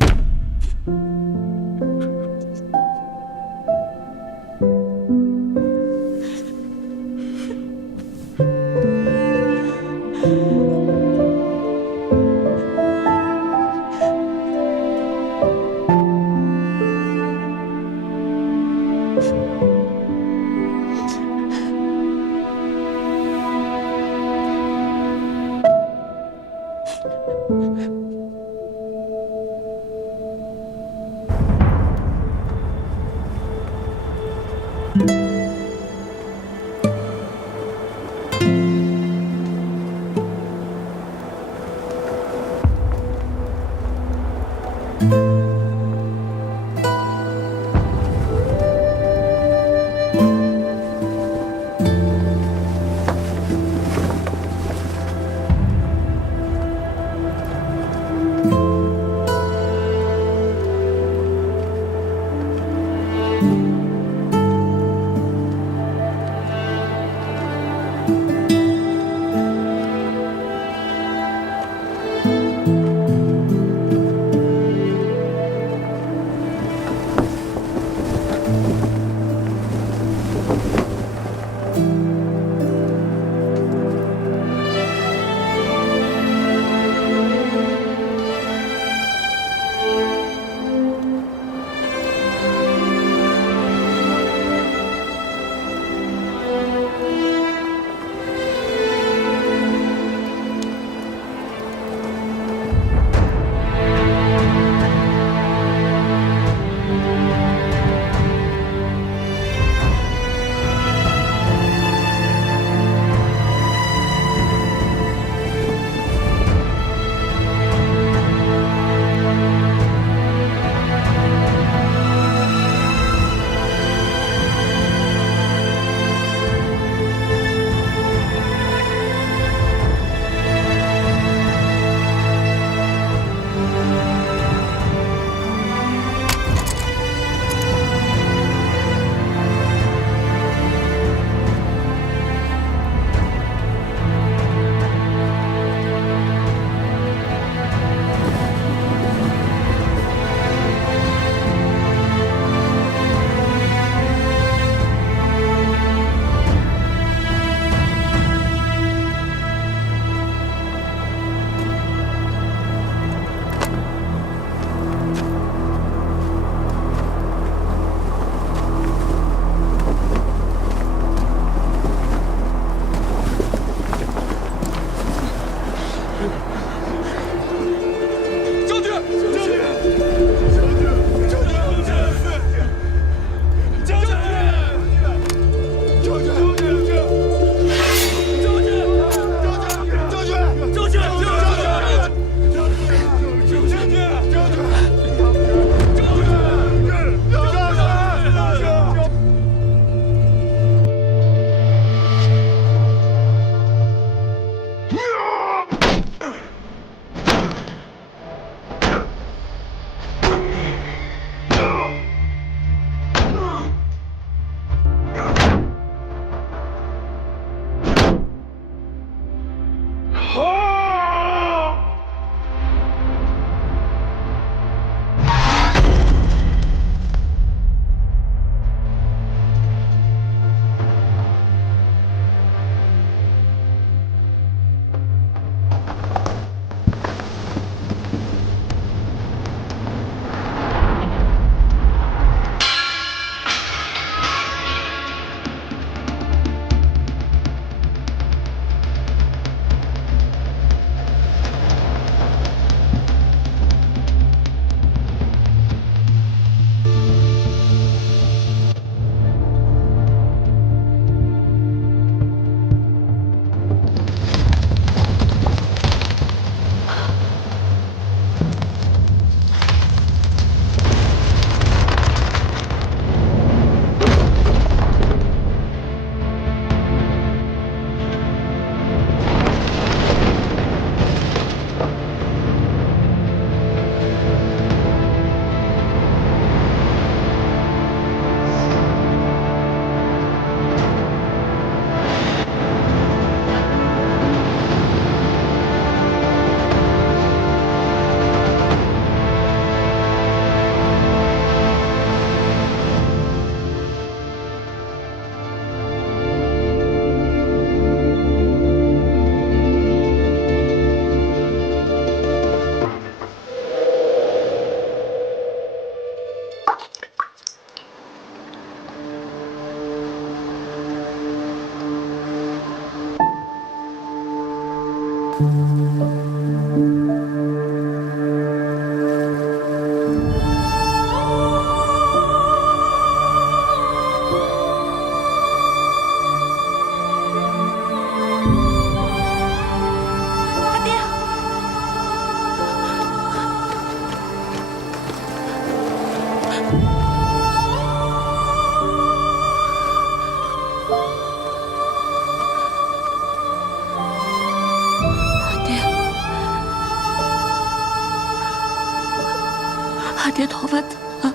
阿爹头发怎么了？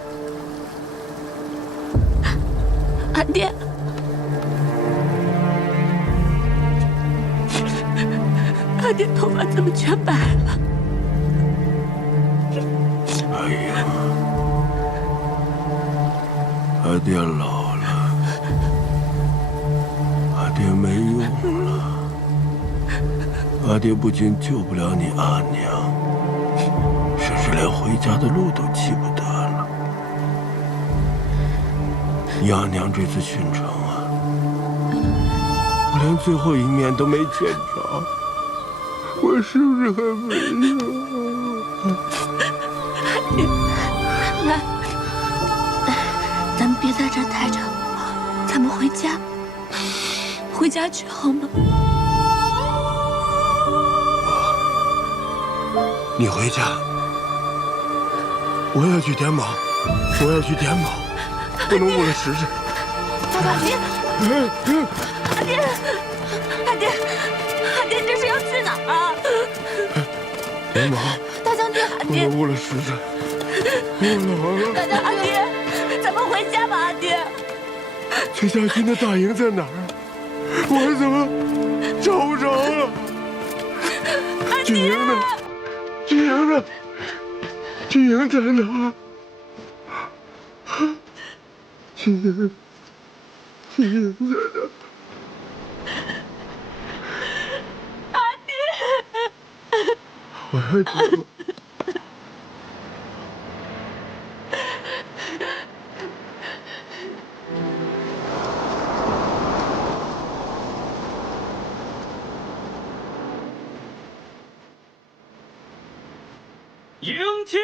阿爹，阿爹头发怎么全白了？哎呀，阿爹老了，阿爹不仅救不了你阿娘，甚至连回家的路都记不得了。你阿娘这次巡城啊，我连最后一面都没见着，我是不是很没用？来，咱们别在这儿待着，咱们回家，回家去好吗？你回家，我要去点卯，我要去点卯，不能误了时辰。阿爹，阿爹，阿爹，阿爹，这是要去哪儿啊？点卯，大将军，阿不爹，能误了时辰。大将军，阿爹，咱们回家吧，阿爹。崔家军的大营在哪儿？我怎么找不着了？军营呢？军营呢？军营在哪？军营在哪？阿爹，我要走。迎亲！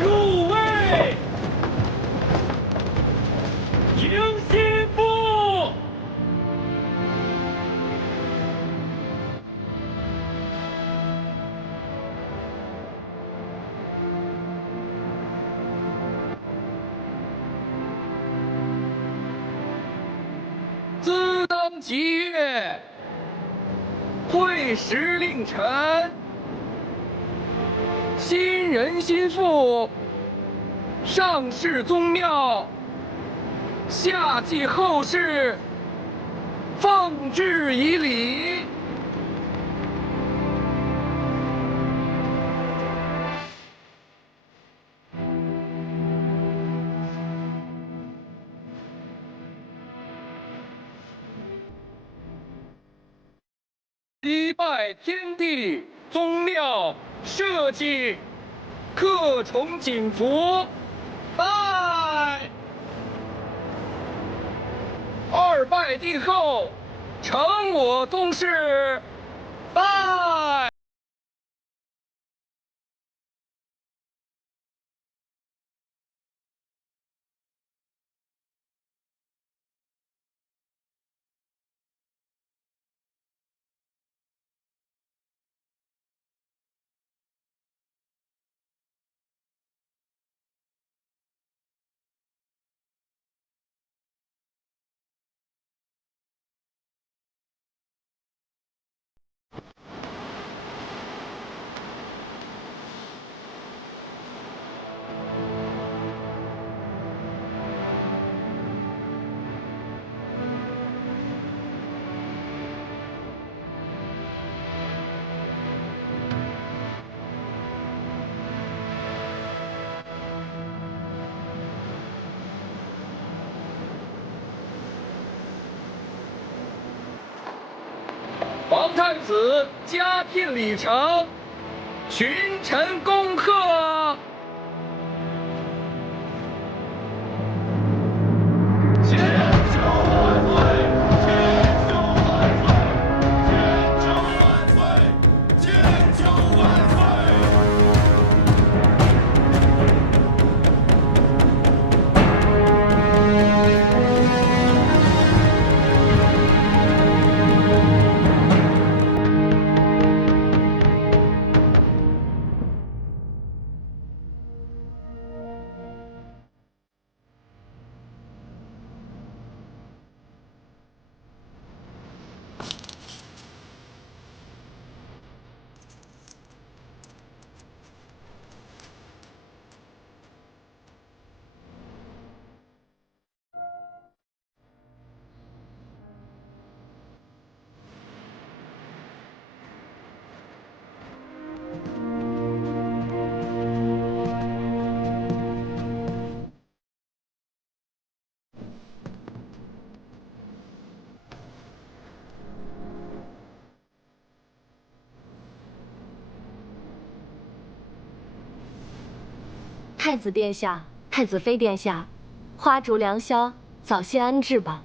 入位！迎新妇！兹当即阅，会时令臣。新人新妇，上世宗庙，下继后世，奉旨以礼。一拜天地，宗庙社稷，各崇景福，拜。二拜帝后，承我宗室，拜。皇太子加聘礼成，群臣恭贺。太子殿下、太子妃殿下，花烛良宵，早些安置吧。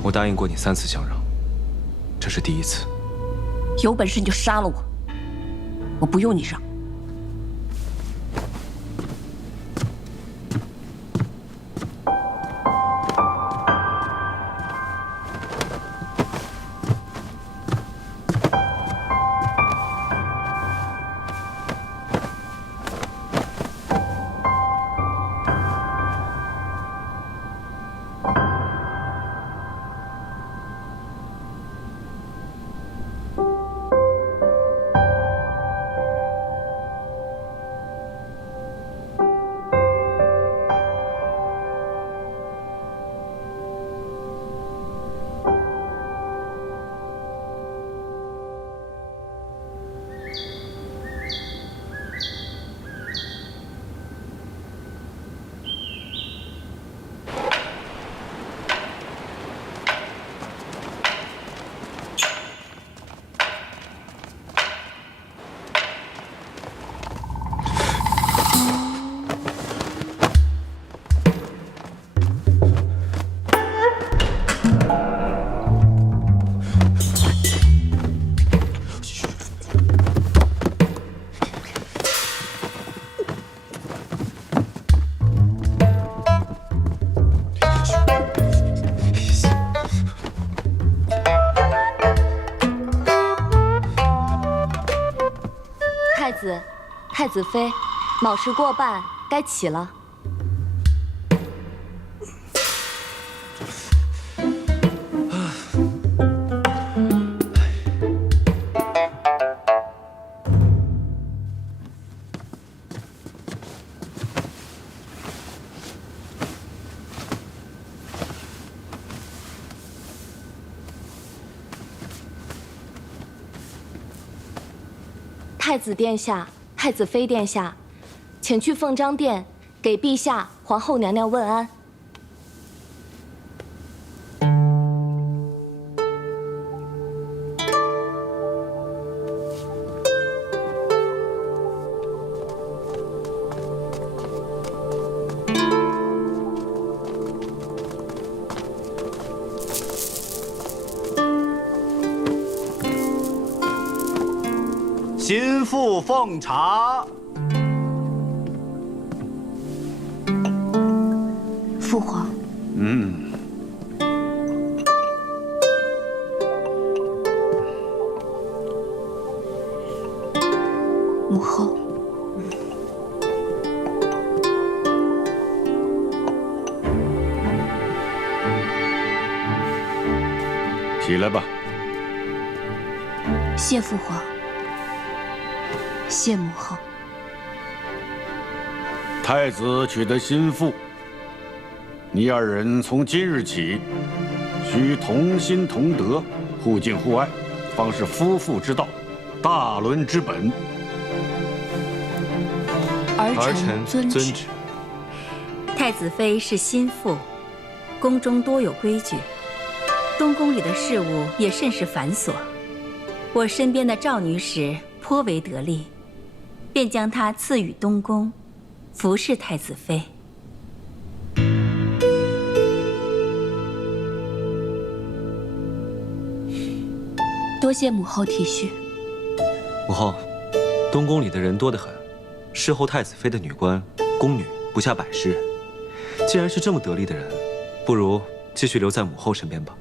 我答应过你3次相让，这是第1次。有本事你就杀了我，我不用你让。太子妃，卯时过半，该起了。太子殿下。太子妃殿下，请去凤章殿给陛下、皇后娘娘问安。心腹奉茶。父皇。母后。起来吧。谢父皇。谢母后。太子取得心腹，你二人从今日起，须同心同德，互敬互爱，方是夫妇之道，大伦之本。儿臣遵旨。太子妃是心腹，宫中多有规矩，东宫里的事务也甚是繁琐，我身边的赵女使颇为得力，便将她赐予东宫，服侍太子妃。多谢母后体恤。母后，东宫里的人多得很，侍候太子妃的女官、宫女不下100人。既然是这么得力的人，不如继续留在母后身边吧。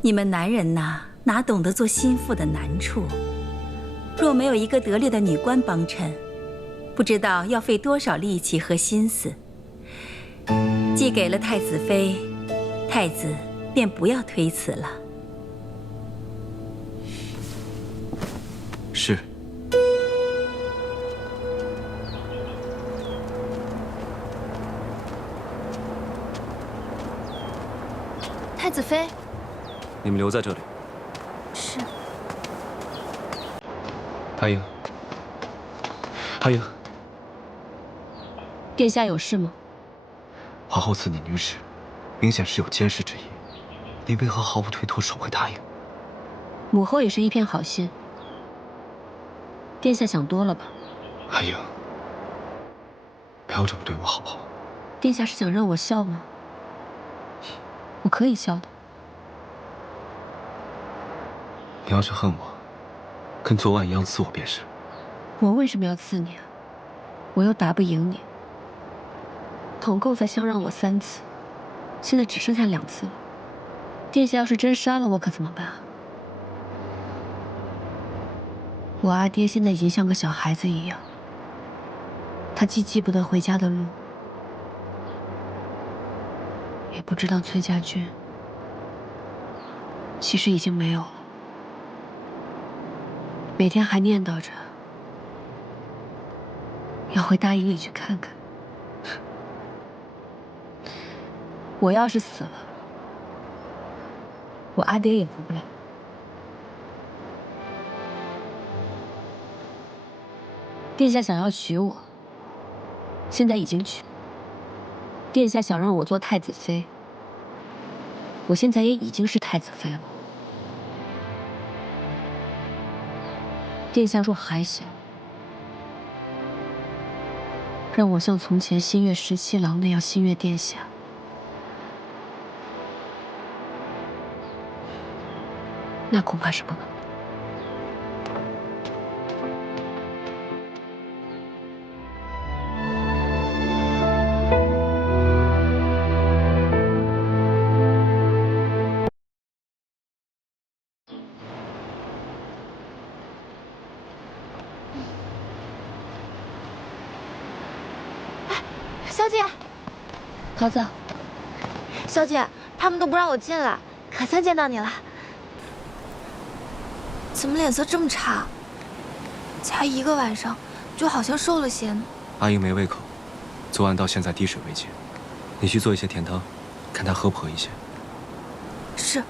你们男人呐，哪懂得做心腹的难处？若没有一个得力的女官帮衬，不知道要费多少力气和心思。既给了太子妃，太子便不要推辞了。是。太子妃，你们留在这里。是。阿英，阿英，殿下有事吗？皇后赐你女使，明显是有监视之意。你为何毫不推脱，手会答应？母后也是一片好心。殿下想多了吧？阿英，不要这么对我好不好？殿下是想让我笑吗？我可以笑的。你要是恨我，跟昨晚一样刺我便是。我为什么要刺你啊？我又打不赢你。统共才相让我3次，现在只剩下2次了。殿下要是真杀了我，可怎么办啊？我阿爹现在已经像个小孩子一样，他既记不得回家的路，也不知道崔家军其实已经没有了，每天还念叨着要回大营里去看看。我要是死了，我阿爹也扶不了。殿下想要娶我，现在已经娶。殿下想让我做太子妃，我现在也已经是太子妃了。殿下若还想让我像从前心悦17郎那样心悦殿下，那恐怕是不能。小姐，桃子，小姐，他们都不让我进来，可算见到你了。怎么脸色这么差？才1个晚上，就好像瘦了些呢。阿英没胃口，昨晚到现在滴水未进。你去做一些甜汤，看她喝不喝一些。是。